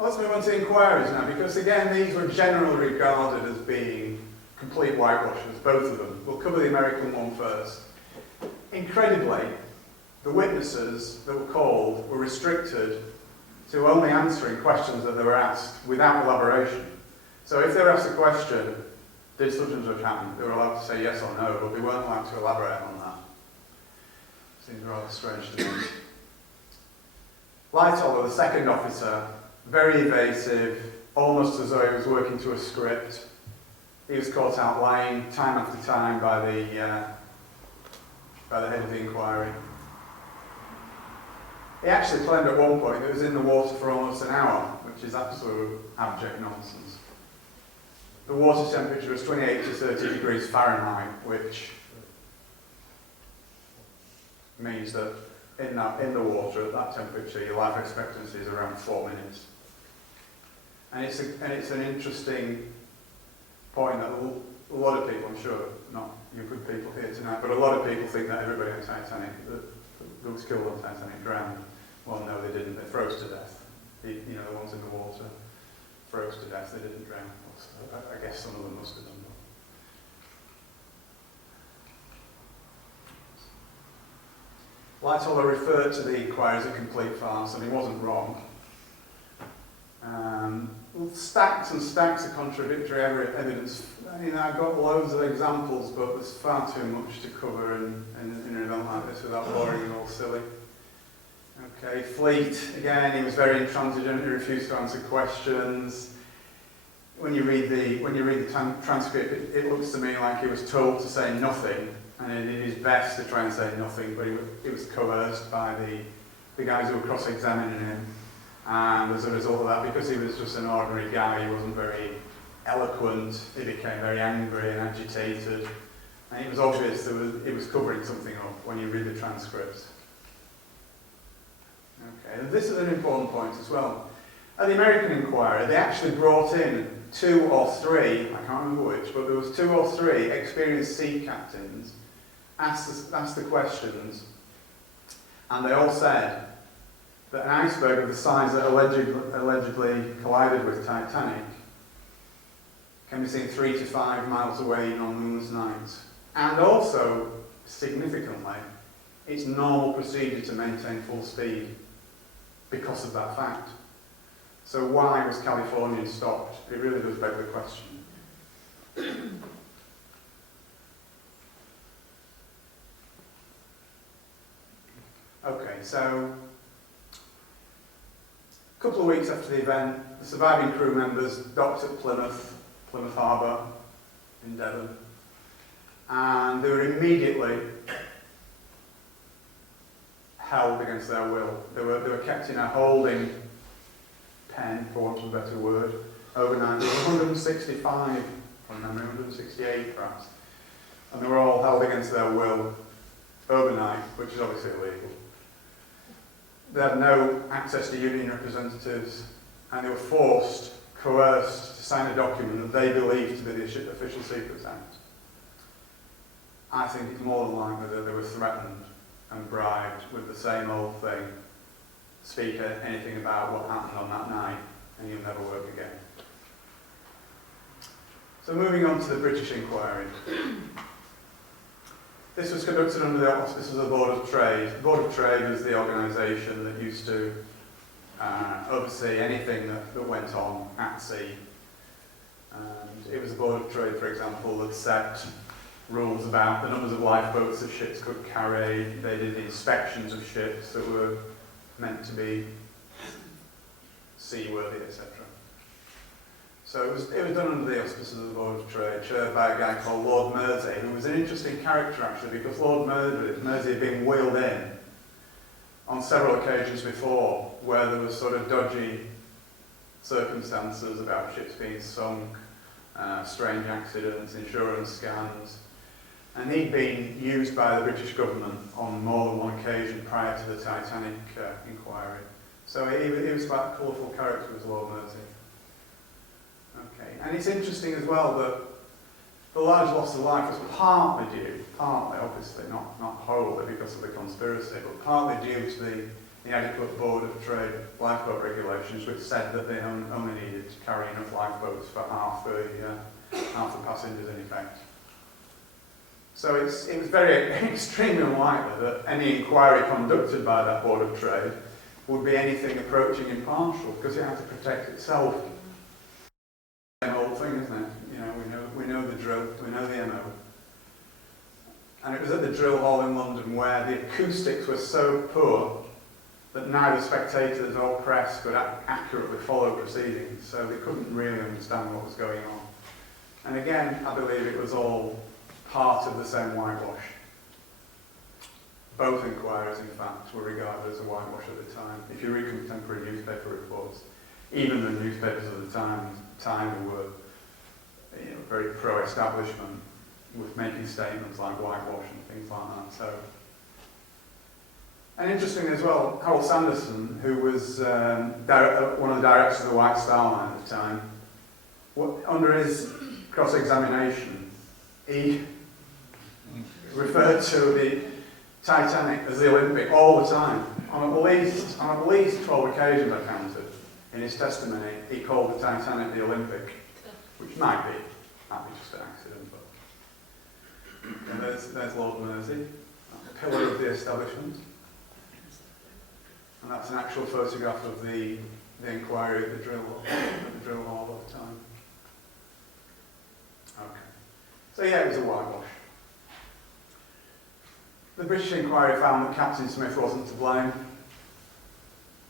Let's move on to inquiries now, because again, these were generally regarded as being complete whitewashers, both of them. We'll cover the American one first. Incredibly, the witnesses that were called were restricted to only answering questions that they were asked without elaboration. So if they were asked a question, did such and such happen, they were allowed to say yes or no, but they weren't allowed to elaborate on that. Seems rather strange to me. Lightoller, the second officer, very evasive, almost as though he was working to a script. He was caught out lying time after time by the head of the inquiry. He actually claimed at one point that he was in the water for almost an hour, which is absolute abject nonsense. The water temperature was 28 to 30 degrees Fahrenheit, which means that in the water at that temperature, your life expectancy is around 4 minutes. And it's an interesting point that a lot of people, I'm sure, not you good people here tonight, but a lot of people think that everybody on Titanic that was killed on Titanic drowned. Well, no, they didn't. They froze to death. The ones in the water froze to death. They didn't drown. I guess some of them must have done. Lightoller referred to the inquiry as a complete farce, and he wasn't wrong. Stacks and stacks of contradictory evidence. I've got loads of examples, but there's far too much to cover in an event like this without boring and all silly. Okay, Fleet, again, he was very intransigent, he refused to answer questions. When you read the transcript, it looks to me like he was told to say nothing, and he did his best to try and say nothing, but he was coerced by the guys who were cross-examining him. And as a result of that, because he was just an ordinary guy, he wasn't very eloquent, he became very angry and agitated. And it was obvious that he was covering something up when you read the transcripts. Okay, and this is an important point as well. At the American inquiry, they actually brought in 2 or 3, I can't remember which, but there was 2 or 3 experienced sea captains asked the questions, and they all said that an iceberg of the size that allegedly collided with Titanic can be seen 3 to 5 miles away on moonless nights. And also, significantly, it's normal procedure to maintain full speed because of that fact. So why was California stopped? It really does beg the question. Okay, so a couple of weeks after the event, the surviving crew members docked at Plymouth Harbour in Devon, and they were immediately held against their will. They were kept in a holding pen, for want of a better word, overnight. There were 165, from memory, 168 perhaps, and they were all held against their will overnight, which is obviously illegal. They had no access to union representatives, and they were coerced to sign a document that they believed to be the Official Secrets Act. I think it's more than likely that they were threatened and bribed with the same old thing. Speak anything about what happened on that night, and you'll never work again. So moving on to the British inquiry. This was conducted under the auspices of the Board of Trade. The Board of Trade was the organisation that used to oversee anything that went on at sea. And it was the Board of Trade, for example, that set rules about the numbers of lifeboats that ships could carry. They did the inspections of ships that were meant to be seaworthy, etc. So it was done under the auspices of the Board of Trade, chaired by a guy called Lord Mersey, who was an interesting character actually, because Lord Mersey had been wheeled in on several occasions before, where there was sort of dodgy circumstances about ships being sunk, strange accidents, insurance scams, and he'd been used by the British government on more than one occasion prior to the Titanic inquiry. So he was quite a colourful character, was Lord Mersey. Okay, and it's interesting as well that the large loss of life was partly obviously, not wholly because of the conspiracy, but partly due to the inadequate Board of Trade lifeboat regulations, which said that they only needed to carry enough lifeboats for half the passengers in effect. So it was very extremely unlikely that any inquiry conducted by that Board of Trade would be anything approaching impartial, because it had to protect itself. Same old thing, isn't it? You know, we know the drill, we know the MO. And it was at the drill hall in London where the acoustics were so poor that neither spectators or press could accurately follow proceedings, so they couldn't really understand what was going on. And again, I believe it was all part of the same whitewash. Both inquiries, in fact, were regarded as a whitewash at the time. If you read contemporary newspaper reports, even the newspapers of the time were very pro-establishment, with making statements like whitewash and things like that. So, and interesting as well, Harold Sanderson, who was one of the directors of the White Star Line at the time, under his cross-examination, he referred to the Titanic as the Olympic all the time. On at least 12 occasions I counted in his testimony, he called the Titanic the Olympic, which might be just an accident, but and there's Lord Mersey, a pillar of the establishment. And that's an actual photograph of the inquiry at the drill hall at the time. Okay. So yeah, it was a whitewash. The British inquiry found that Captain Smith wasn't to blame.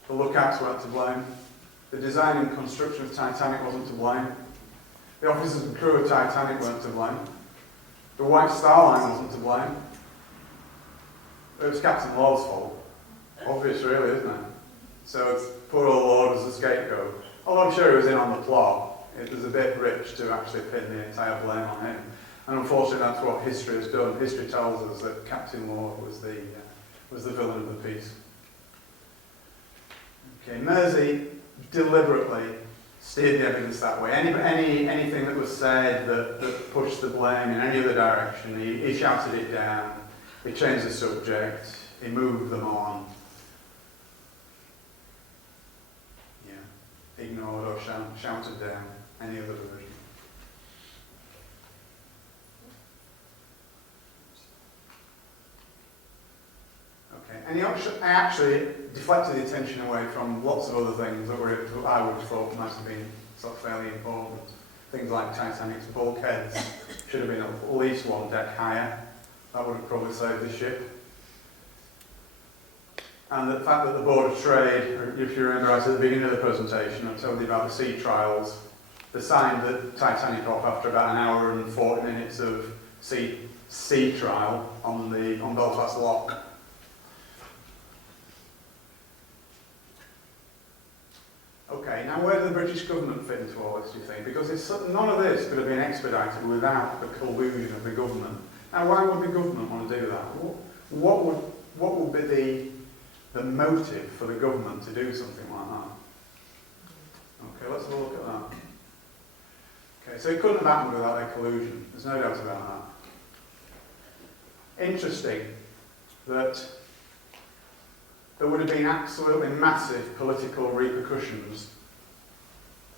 The lookouts weren't to blame. The design and construction of Titanic wasn't to blame. The officers and crew of Titanic weren't to blame. The White Star Line wasn't to blame. It was Captain Lord's fault. Obvious, really, isn't it? So it's poor old Lord as the scapegoat. Although I'm sure he was in on the plot, it was a bit rich to actually pin the entire blame on him. And unfortunately, that's what history has done. History tells us that Captain Lord was the villain of the piece. Okay, Mersey deliberately steered the evidence that way. Anything that was said that pushed the blame in any other direction, he shouted it down, he changed the subject, he moved them on. Yeah, ignored or shouted down any other version. Okay, and he actually deflected the attention away from lots of other things that I would have thought might have been sort of fairly important. Things like Titanic's bulkheads should have been at least one deck higher. That would have probably saved the ship. And the fact that the Board of Trade, if you remember right at the beginning of the presentation, I told you about the sea trials. They signed the Titanic off after about an hour and 40 minutes of sea trial on Belfast Lock. Okay, now where does the British government fit into all this, do you think? Because none of this could have been expedited without the collusion of the government. Now, why would the government want to do that? What would be the motive for the government to do something like that? Okay, let's have a look at that. Okay, so it couldn't have happened without their collusion. There's no doubt about that. Interesting that there would have been absolutely massive political repercussions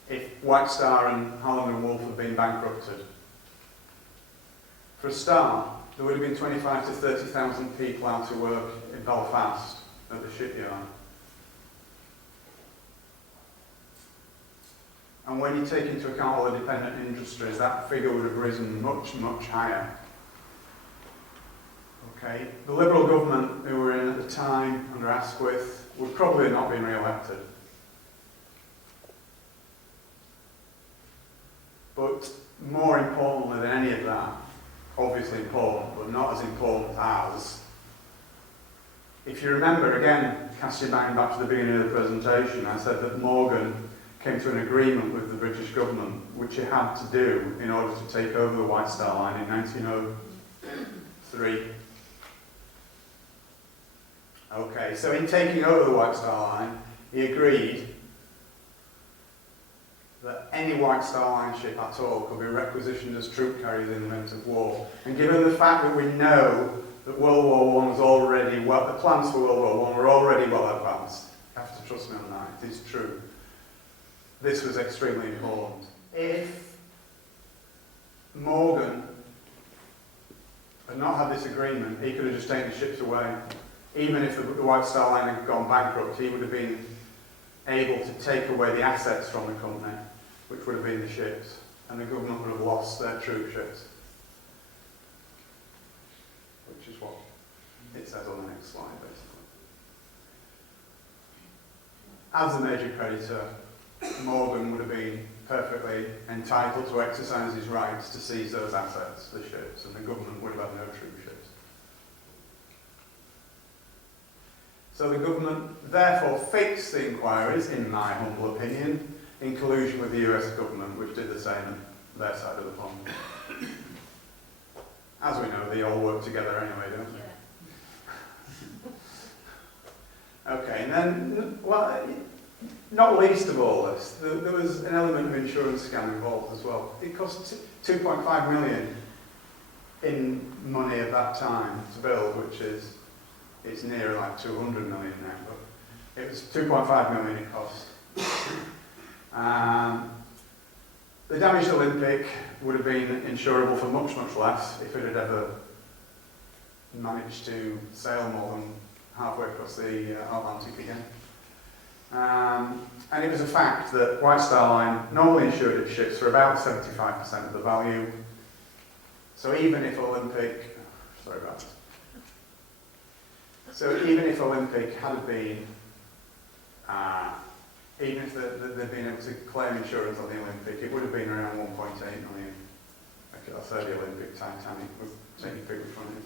if White Star and Holland and Wolff had been bankrupted. For a start, there would have been 25 to 30,000 people out to work in Belfast at the shipyard. And when you take into account all the dependent industries, that figure would have risen much, much higher. Okay, the Liberal government who were in at the time, under Asquith, would probably have not been re-elected. But more importantly than any of that, obviously important, but not as important as, if you remember, again, cast your mind back to the beginning of the presentation, I said that Morgan came to an agreement with the British government, which he had to do in order to take over the White Star Line in 1903. Okay, so in taking over the White Star Line, he agreed that any White Star Line ship at all could be requisitioned as troop carriers in the event of war. And given the fact that we know that World War I was already the plans for World War I were already well advanced, you have to trust me on that, it is true. This was extremely important. If Morgan had not had this agreement, he could have just taken the ships away. Even if the White Star Line had gone bankrupt, he would have been able to take away the assets from the company, which would have been the ships, and the government would have lost their troop ships. Which is what it says on the next slide, basically. As the major creditor, Morgan would have been perfectly entitled to exercise his rights to seize those assets, the ships, and the government would have had no troop ships. So the government therefore fixed the inquiries, in my humble opinion, in collusion with the US government, which did the same on their side of the pond. As we know, they all work together anyway, don't they? Okay, and then, well, not least of all this, there was an element of insurance scam involved as well. It cost 2.5 million in money at that time to build, which is, it's near like 200 million now, but it was 2.5 million it cost. The damaged Olympic would have been insurable for much, much less if it had ever managed to sail more than halfway across the Atlantic again. And it was a fact that White Star Line normally insured its ships for about 75% of the value. So even if Olympic, sorry about that. So even if Olympic had been, even if they'd been able to claim insurance on the Olympic, it would have been around 1.8 million I say the Olympic Titanic, we'll take you pick which one it is.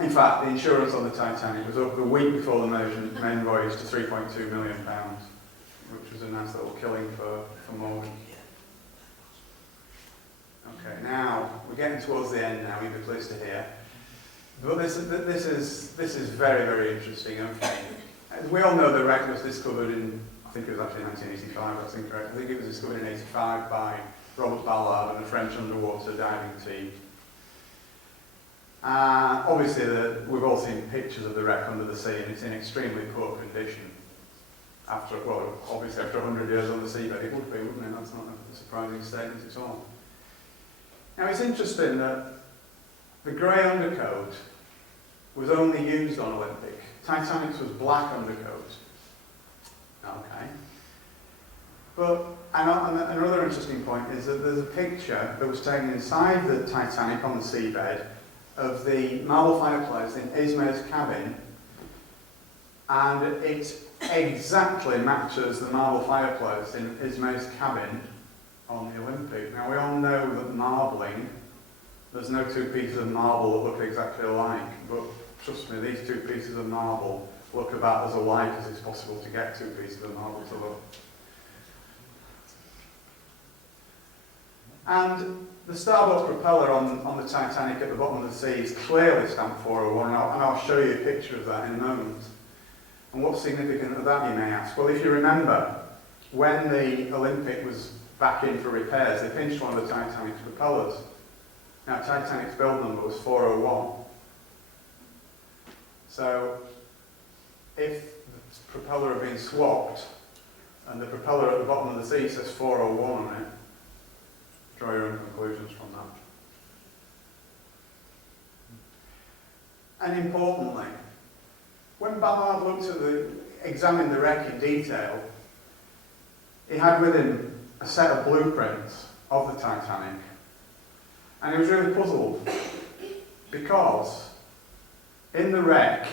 In fact, the insurance on the Titanic was up the week before the main voyage to £3.2 million, which was a nice little killing for Morgan. Okay, now we're getting towards the end now, you'll be pleased to hear. But this is very, very interesting. Okay. As we all know, the wreck was discovered in, I think it was actually 1985, that's incorrect. I think it was discovered in 85 by Robert Ballard and a French underwater diving team. Obviously, we've all seen pictures of the wreck under the sea, and it's in extremely poor condition. Obviously after 100 years on the seabed, it would be, wouldn't it? That's not a surprising statement at all. Now, it's interesting that the grey undercoat was only used on Olympic. Titanic's was black undercoat. Okay. But another interesting point is that there's a picture that was taken inside the Titanic on the seabed of the marble fireplace in Ismay's cabin, and it exactly matches the marble fireplace in Ismay's cabin on the Olympic. Now, we all know that marbling, there's no two pieces of marble that look exactly alike, but trust me, these two pieces of marble look about as alike as it's possible to get two pieces of marble to look. And the starboard propeller on the Titanic at the bottom of the sea is clearly stamped 401, and I'll show you a picture of that in a moment. And what's significant of that, you may ask? Well, if you remember, when the Olympic was back in for repairs, they pinched one of the Titanic's propellers. Now, Titanic's build number was 401. So, if the propeller had been swapped, and the propeller at the bottom of the sea says 401 on it, draw your own conclusions from that. And importantly, when Ballard examined the wreck in detail, he had with him a set of blueprints of the Titanic. And he was really puzzled because in the wreck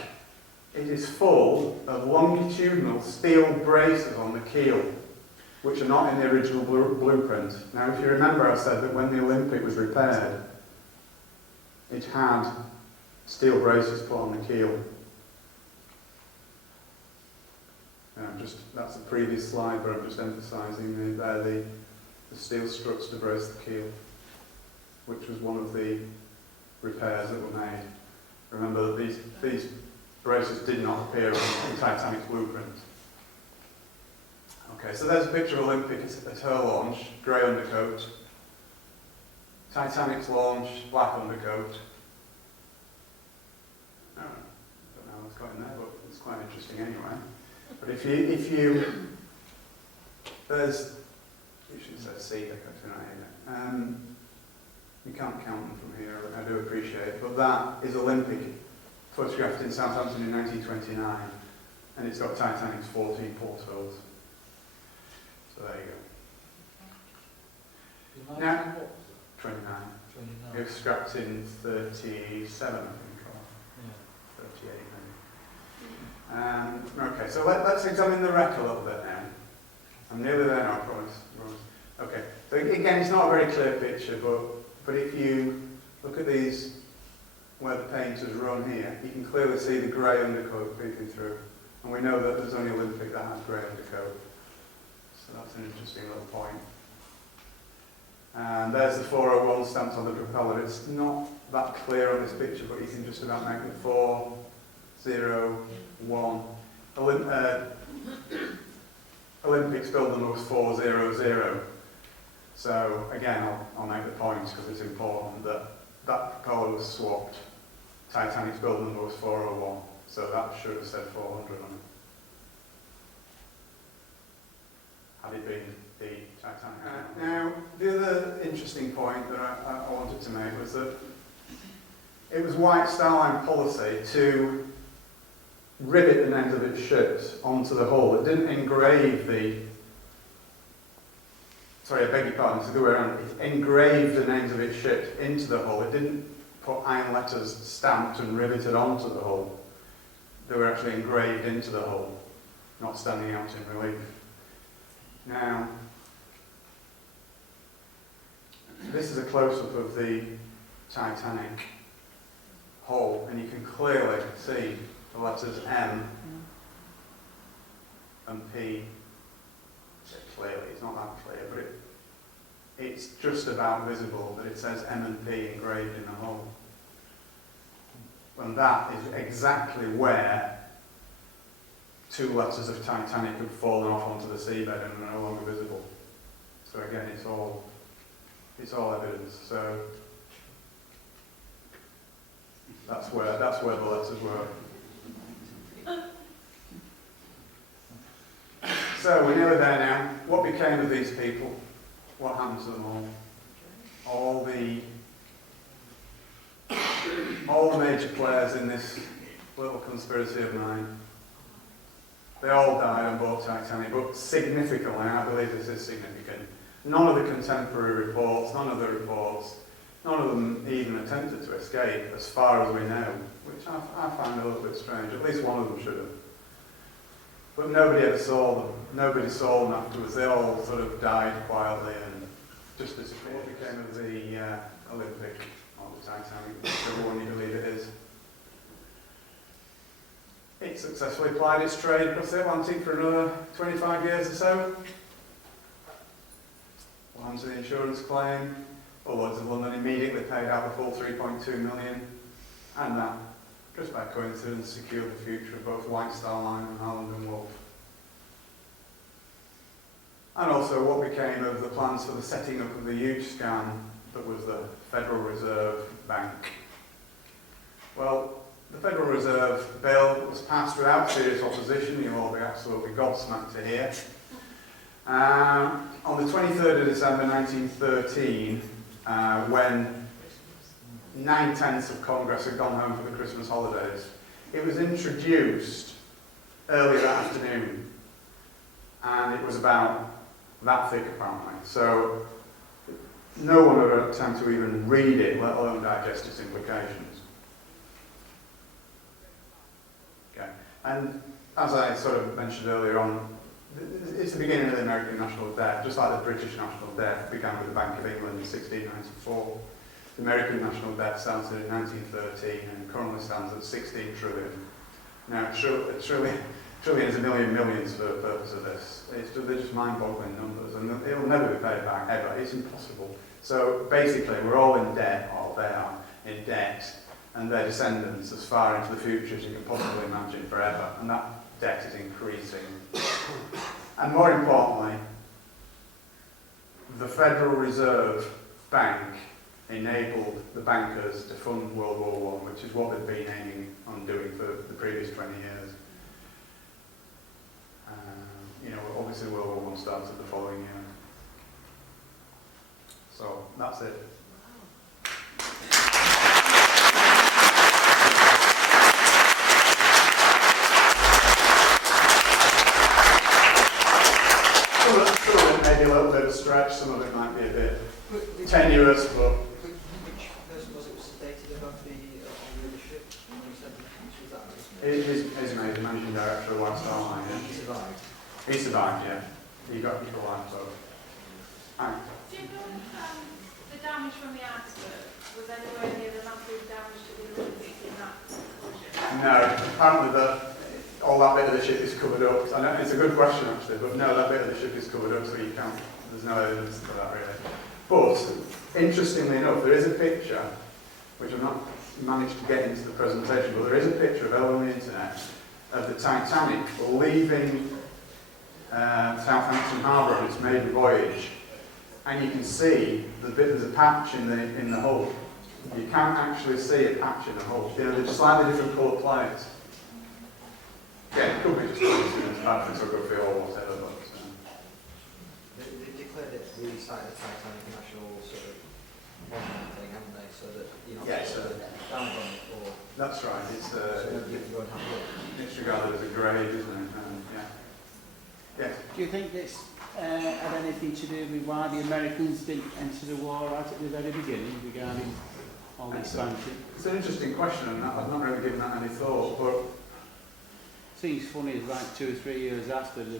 it is full of longitudinal steel braces on the keel, which are not in the original blueprint. Now, if you remember, I said that when the Olympic was repaired, it had steel braces put on the keel. That's the previous slide, but I'm just emphasising the steel struts to brace the keel, which was one of the repairs that were made. Remember that these braces did not appear on Titanic's blueprint. Okay, so there's a picture of Olympic at her launch, grey undercoat. Titanic's launch, black undercoat. I don't know what's got in there, but it's quite interesting anyway. But if you there's, you should say C, you can't count them from here, I do appreciate it, but that is Olympic, photographed in Southampton in 1929, and it's got Titanic's 14 portholes. So there you go. Now, 29. It was scrapped in 37, I think, or 38 maybe. Okay, so let's examine the wreck a little bit now. I'm nearly there now, I promise. Okay, so again, it's not a very clear picture, but if you look at these, where the paint has run here, you can clearly see the grey undercoat peeking through. And we know that there's only Olympic that has grey undercoat. So that's an interesting little point. And there's the 401 stamped on the propeller. It's not that clear on this picture, but you can just about make it 401. Olympic's build number was 400. So again, I'll make the point because it's important that that propeller was swapped. Titanic's build number was 401, so that should have said 400 on it. Had it been the Titanic. Now, the other interesting point that I wanted to make was that it was White Star Line policy to rivet the ends of its ships onto the hull. It didn't engrave I beg your pardon, it's the other way around. It engraved the names of its ships into the hull. It didn't put iron letters stamped and riveted onto the hull. They were actually engraved into the hull, not standing out in relief. Now, This is a close-up of the Titanic hull, and you can clearly see the letters M and P. I say clearly, it's not that clear, but it's just about visible that it says M and P engraved in the hull. And that is exactly where two letters of Titanic have fallen off onto the seabed and are no longer visible. So again, it's all evidence. So that's where the letters were. So we're nearly there now. What became of these people? What happened to them all? All the major players in this little conspiracy of mine. They all died on board Titanic, but significantly, and I believe this is significant, none of the contemporary reports, none of them even attempted to escape, as far as we know, which I find a little bit strange. At least one of them should have. But nobody ever saw them. Nobody saw them afterwards. They all sort of died quietly and just disappeared. What became of the Olympic on the Titanic, whichever one you believe it is? It successfully plied its trade across the Atlantic for another 25 years or so. What happened to the insurance claim? Well, Lloyd's of London immediately paid out the full 3.2 million, and that, just by coincidence, secured the future of both White Star Line and Harland and Wolff. And also what became of the plans for the setting up of the huge scam that was the Federal Reserve Bank. Well, the Federal Reserve Bill was passed without serious opposition. You'll all be absolutely gobsmacked to hear. On the 23rd of December 1913, when 9/10 of Congress had gone home for the Christmas holidays, it was introduced early that afternoon, and it was about that thick apparently. So no one had time to even read it, let alone digest its implications. Okay. And as I sort of mentioned earlier on, it's the beginning of the American national debt, just like the British national debt began with the Bank of England in 1694. The American national debt started in 1913 and currently stands at 16 trillion. Now, a trillion is a million millions for the purpose of this. They're just mind-boggling numbers, and it'll never be paid back, ever. It's impossible. So basically, we're all in debt, or they are in debt, and their descendants as far into the future as you can possibly imagine, forever. And that debt is increasing. And more importantly, the Federal Reserve Bank enabled the bankers to fund World War I, which is what they've been aiming on doing for the previous 20 years. Obviously World War I started the following year. So that's it. Some of it may be a little bit of a stretch, some of it might be a bit tenuous, but... Which person was it stated about the leadership? He's the managing director of White Star Line. Yeah. He survived. He survived, yeah. He got life, so... Right. Do you know the damage from the iceberg was anywhere near the massive damage to the Olympic in that collision? No, apparently all that bit of the ship is covered up. I know it's a good question actually, but no, that bit of the ship is covered up, so you can't. There's no evidence for that really. But interestingly enough, there is a picture, which I've not managed to get into the presentation, but there is a picture available on the internet of the Titanic leaving Southampton Harbour on its maiden voyage, and you can see there's a patch in the hull. You can't actually see a patch in the hull. They're slightly different coloured plates. Yeah, it could be just bad photography or whatever. But, They declared it the site of the Titanic national sort of monument thing, haven't they? So that down on it or. That's right. It's so you can go and have a look. it's regarded as a grade, isn't it? Yeah. Yes. Do you think this had anything to do with why the Americans didn't enter the war right at the very beginning regarding all the expansion? It's an interesting question, and I've not really given that any thought. But seems funny, it's like 2 or 3 years after the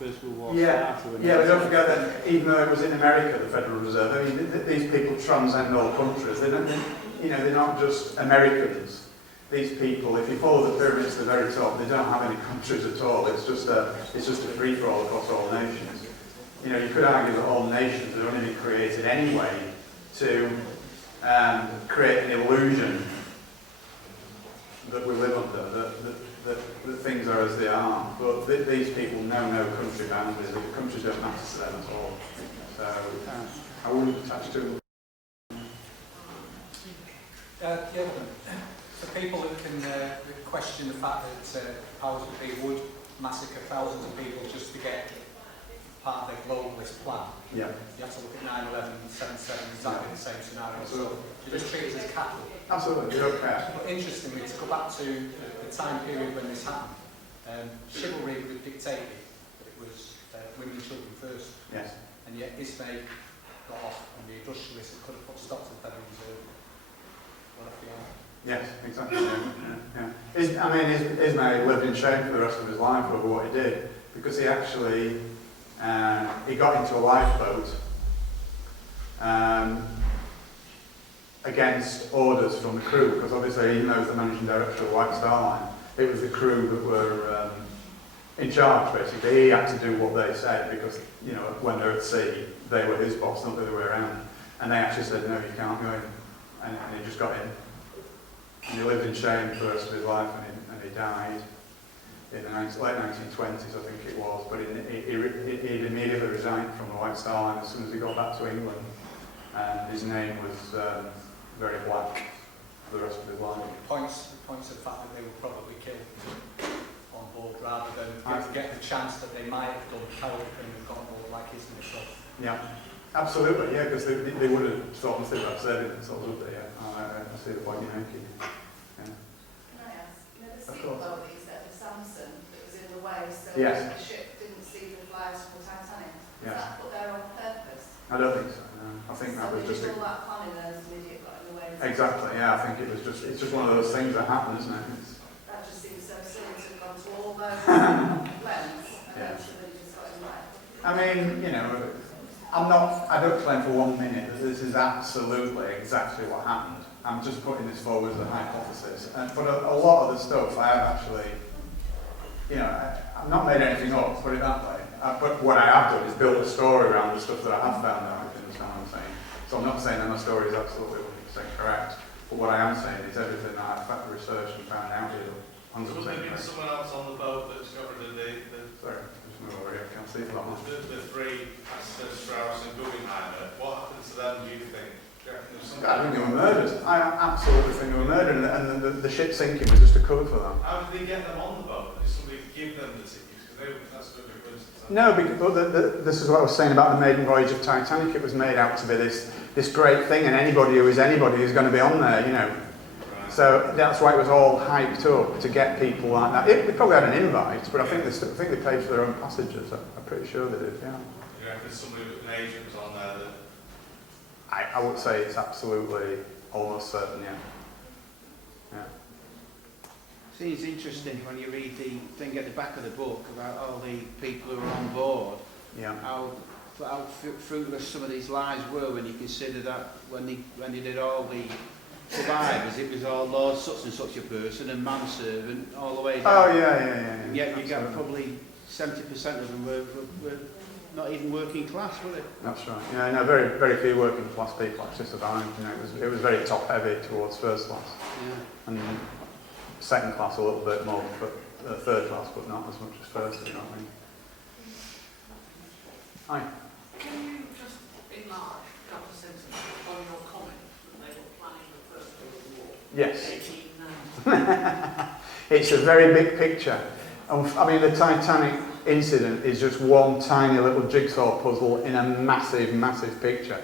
First World War Yeah, started. when yeah, but it- don't forget that even though it was in America, the Federal Reserve, I mean, these people transcend all countries. They're not just Americans. These people, if you follow the pyramids to the very top, they don't have any countries at all. It's just a free-for-all across all nations. You know, you could argue that all nations are only created anyway to create an illusion that we live under, that things are as they are. But these people know no country boundaries. The countries don't matter to them at all. So I wouldn't attach to them. Yeah, for people that can question the fact that powers that be would massacre thousands of people just to get part of their globalist plan, Yeah. you have to look at 9/11 and 7/7, exactly the same scenario. So you just treat it as cattle. Absolutely, you don't care. But interestingly, to go back to the time period when this happened, chivalry would have dictated that it was women and children first, Yes. and yet Ismay got off, and the industrialists that could have put a stop to the Federal Reserve went off the arm. Yes, exactly. Yeah. Ismay lived in shame for the rest of his life over what he did, because he actually he got into a lifeboat against orders from the crew, because obviously he knows the managing director of White Star Line. It was the crew that were in charge, basically. He had to do what they said, because, you know, when they're at sea, they were his boss, not the other way around. And they actually said, no, you can't go in. And he just got in. And he lived in shame for the rest of his life, and he died in the late 1920s, I think it was. But he'd immediately resigned from the White Star Line as soon as he got back to England. And his name was very black for the rest of his life. Points to the fact that they were probably killed on board rather than get the chance that they might have done cowardly and got on board like his himself. Yeah, absolutely, yeah, because they would have thought nothing about saving themselves, would they? Yeah, I see the point you're making. Yeah. Can I ask, you know the Of sequel course. that you said of Samson that was in the way so Yes. the ship didn't see the flags from the Titanic? Was Yes. that put there on purpose? I don't think so, no. I think that was just... all that planning and an idiot got in the way. Exactly, yeah, I think it was it's just one of those things that happen, isn't it? That just seems so silly to have gone to all those lengths and Yeah. then somebody just got in the way. I mean, you know, I don't claim for 1 minute that this is absolutely exactly what happened. I'm just putting this forward as a hypothesis. But a lot of the stuff I have actually, you know, I've not made anything up, put it that way. But what I have done is build a story around the stuff that I have found out, if you understand what I'm saying. So I'm not saying that my story is absolutely 100% correct, but what I am saying is everything that I've researched and found out is 100% So maybe correct. someone else on the boat that discovered Sorry, just move over here, I can't see for that much. the three passengers, Strauss and Guggenheimer. What happened to them, do you think? Do you reckon there was something- I think they were murdered. I absolutely think they were murdered, and the ship sinking was just a cover for that. How did they get them on the boat? Did somebody give them the tickets? Because that's a bit of a coincidence. No, because this is what I was saying about the maiden voyage of Titanic. It was made out to be this great thing, and anybody who is anybody is going to be on there, you know. Right. So that's why it was all hyped up to get people like that. They probably had an invite, but I think they paid for their own passages. I'm pretty sure they did. Yeah. Do you reckon somebody with an agent was on there that... I would say it's absolutely almost certain. Yeah. Yeah. See, it's interesting when you read the thing at the back of the book about all the people who were on board, Yeah. how fruitless some of these lies were when you consider that when they did all the survivors, it was all Lord such and such a person and manservant all the way down. Oh yeah. And yet you got Absolutely. probably 70% of them were not even working class, were they? That's right. Yeah, no, very, very few working class people actually survived. You know, it was very top heavy towards first class, Yeah. and second class a little bit more, but third class, but not as much as first. You know what I mean? Hi. Can you just enlarge Dr. Simpson on your comment that they were planning the First World War? Yes. 1890. It's a very big picture. I mean, the Titanic incident is just one tiny little jigsaw puzzle in a massive, massive picture.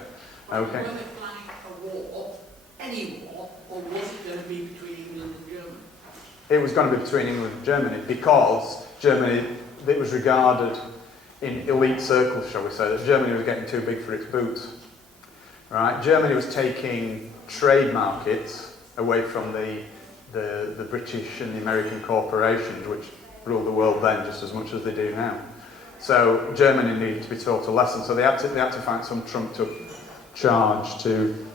Okay. Were they planning a war, any war, or was it going to be between England and Germany? It was going to be between England and Germany because Germany, it was regarded in elite circles, shall we say, that Germany was getting too big for its boots. Right? Germany was taking trade markets away from the the British and the American corporations, which ruled the world then just as much as they do now. So Germany needed to be taught a lesson. So they had to find some trumped-up charge to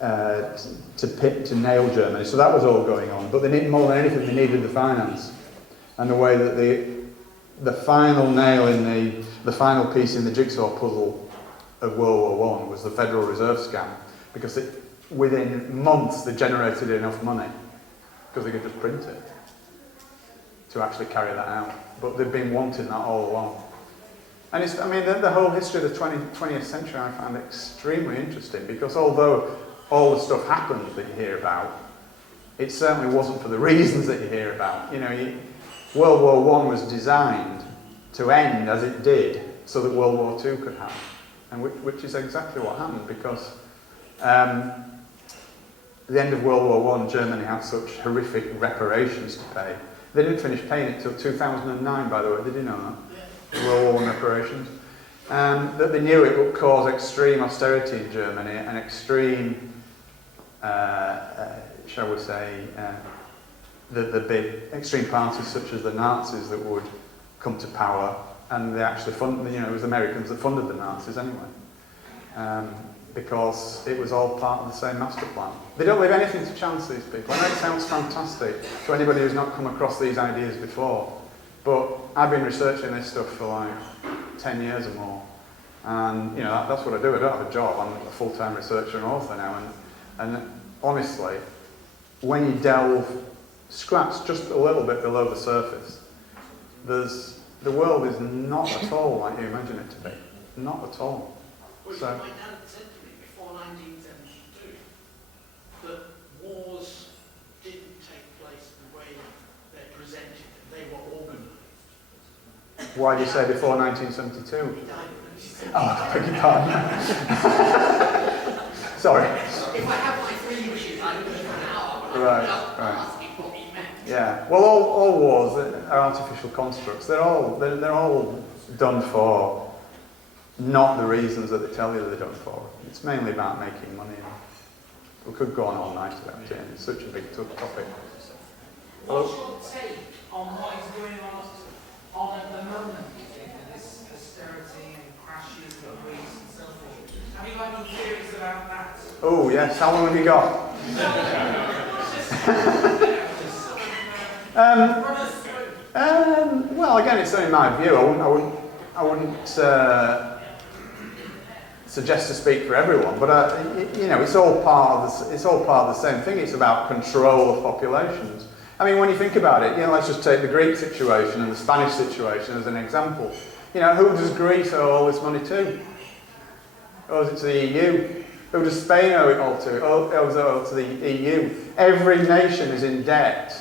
nail Germany. So that was all going on. But they needed more than anything. They needed the finance, and the way that the final nail in the final piece in the jigsaw puzzle of World War I was the Federal Reserve scam, because within months they generated enough money because they could just print it to actually carry that out. But they've been wanting that all along. And the whole history of the 20th century I find extremely interesting, because although all the stuff happened that you hear about, it certainly wasn't for the reasons that you hear about. World War I was designed to end as it did so that World War II could happen, and which is exactly what happened, because at the end of World War I, Germany had such horrific reparations to pay. They didn't finish paying it till 2009, by the way. Did you know that? World War I reparations. That they knew it would cause extreme austerity in Germany and extreme, shall we say, the big extreme parties such as the Nazis that would come to power, and they actually funded, it was the Americans that funded the Nazis anyway, because it was all part of the same master plan. They don't leave anything to chance, these people. I know it sounds fantastic to anybody who's not come across these ideas before, but I've been researching this stuff for like 10 years or more, and that's what I do. I don't have a job. I'm a full-time researcher and author now, and honestly, when you scratch just a little bit below the surface, the world is not at all like you imagine it to be. Not at all. Well, So, my dad said to me before 1972 that wars didn't take place the way they're presented, they were organised. why do you say before 1972? He died when he said, Oh, I beg your pardon. Sorry. if I have my 3 wishes, I would for an hour, but Right, I'm right. asking what he meant. Yeah. Well, all wars are artificial constructs. They're all done for not the reasons that they tell you they're done for. It's mainly about making money. We could go on all night about it. It's such a big topic. What's your take on what is going on at the moment with this austerity and crashes and Greece and so forth? Have you got any theories about that? Oh yes. How long have you got? Well, again, it's only my view. I wouldn't suggest to speak for everyone, but it's all part of the same thing. It's about control of populations. I mean, when you think about it, let's just take the Greek situation and the Spanish situation as an example. Who does Greece owe all this money to? Owes it to the EU? Who does Spain owe it all to? Owes it all to the EU. Every nation is in debt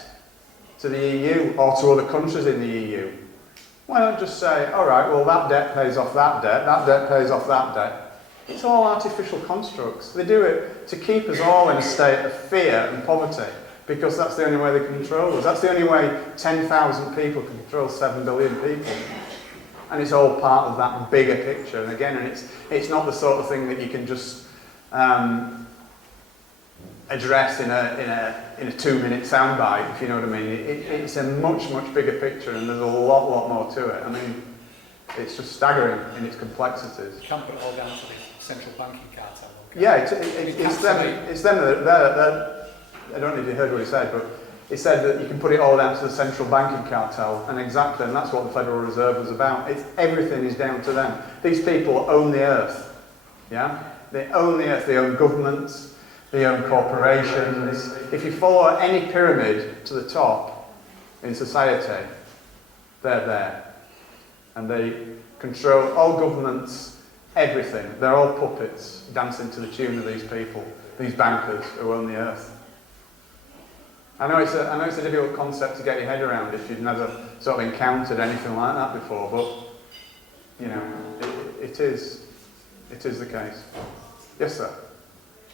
to the EU or to other countries in the EU. Why not just say, all right, well, that debt pays off that debt pays off that debt. It's all artificial constructs. They do it to keep us all in a state of fear and poverty, because that's the only way they can control us. That's the only way 10,000 people can control 7 billion people. And it's all part of that bigger picture. And again, it's not the sort of thing that you can just address in a 2-minute soundbite, if you know what I mean. It's a much bigger picture, and there's a lot more to it. I mean, it's just staggering in its complexities. You can't put it all down to the central banking cartel. Okay? Yeah, it's them that I don't know if you heard what he said, but he said that you can put it all down to the central banking cartel, and that's what the Federal Reserve was about. Everything is down to them. These people own the earth, yeah? They own the earth, they own governments, they own corporations. If you follow any pyramid to the top in society, they're there. And they control all governments, everything. They're all puppets dancing to the tune of these people, these bankers who own the earth. I know it's a difficult concept to get your head around if you've never sort of encountered anything like that before, but it is the case. Yes, sir.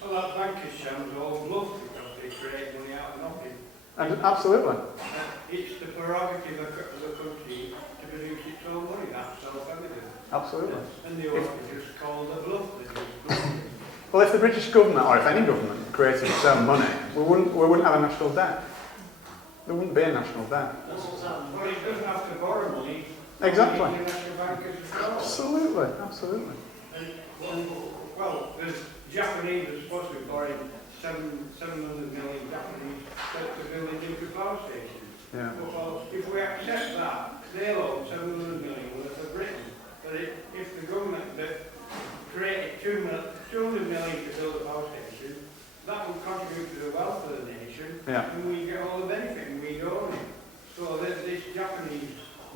Well, that bankers shams are all bluff because they create money out of nothing. And absolutely. It's the prerogative of the country to produce its own money. That's self-evident. Absolutely. And they ought to just call it a bluff. Well, if the British government, or if any government, created its own money, we wouldn't have a national debt. There wouldn't be a national debt. Well, he doesn't have to borrow money. Exactly. The national bank is control. Absolutely, absolutely. Well, the Japanese are supposed to be borrowing 700 million Japanese to build a nuclear power station. Yeah. Well, if we accept that, they'll owe 700 million worth of Britain. But if the government that created 200 million to build a power station, that will contribute to the wealth of the nation, Yeah. and we get all the benefit, and we own it. So this Japanese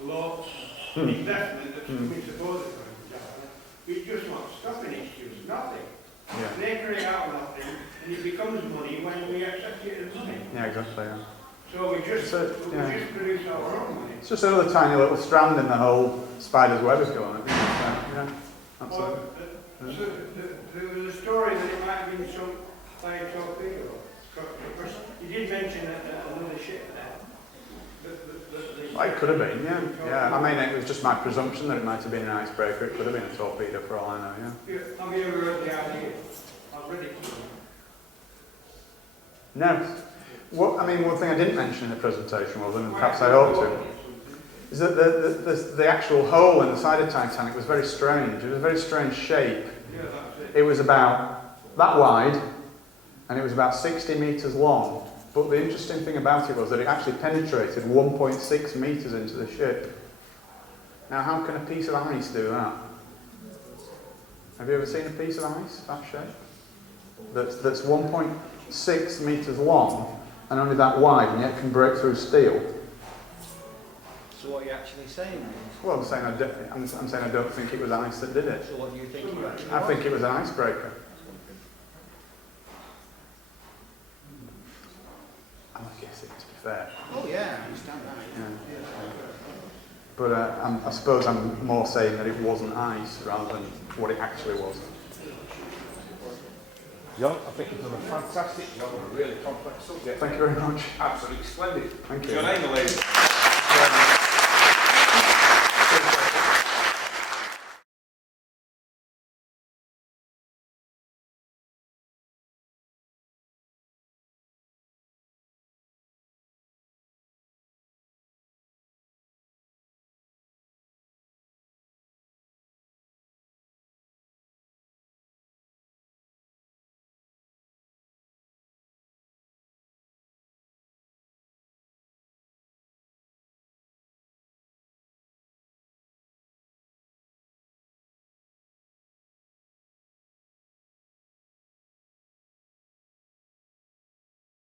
law investment that's coming supposedly from Japan, we just want stopping it, it's nothing. Yeah. They create out nothing, and it becomes money when we accept it as money. Yeah, exactly. Yeah. So we just yeah. produce our own money. It's just another tiny little strand in the whole spider's web is going. Yeah, absolutely. Well, there was a story that it might have been some by a torpedo. You did mention another ship there. It could have been, yeah. Yeah. I mean, it was just my presumption that it might have been an icebreaker. It could have been a torpedo for all I know. Yeah. Have you ever heard the idea? I've read it. No. What, I mean, one thing I didn't mention in the presentation was, and perhaps I ought to, is that the actual hole in the side of Titanic was very strange. It was a very strange shape. Yeah, that's It was about that wide, and it was about 60 metres long. But the interesting thing about it was that it actually penetrated 1.6 metres into the ship. Now, how can a piece of ice do that? Have you ever seen a piece of ice that shape? That's 1.6 metres long and only that wide, and yet can break through steel. So what are you actually saying? Well, I'm saying I don't think it was ice that did it. So what do you think you actually I think it was an icebreaker. I'm guessing, to be fair. Oh yeah, I understand that. Yeah. But I suppose I'm more saying that it wasn't ice rather than what it actually was. John, I think you've done a fantastic job on a really complex subject. Thank you very much. Absolutely splendid. Thank you. Your name, ladies.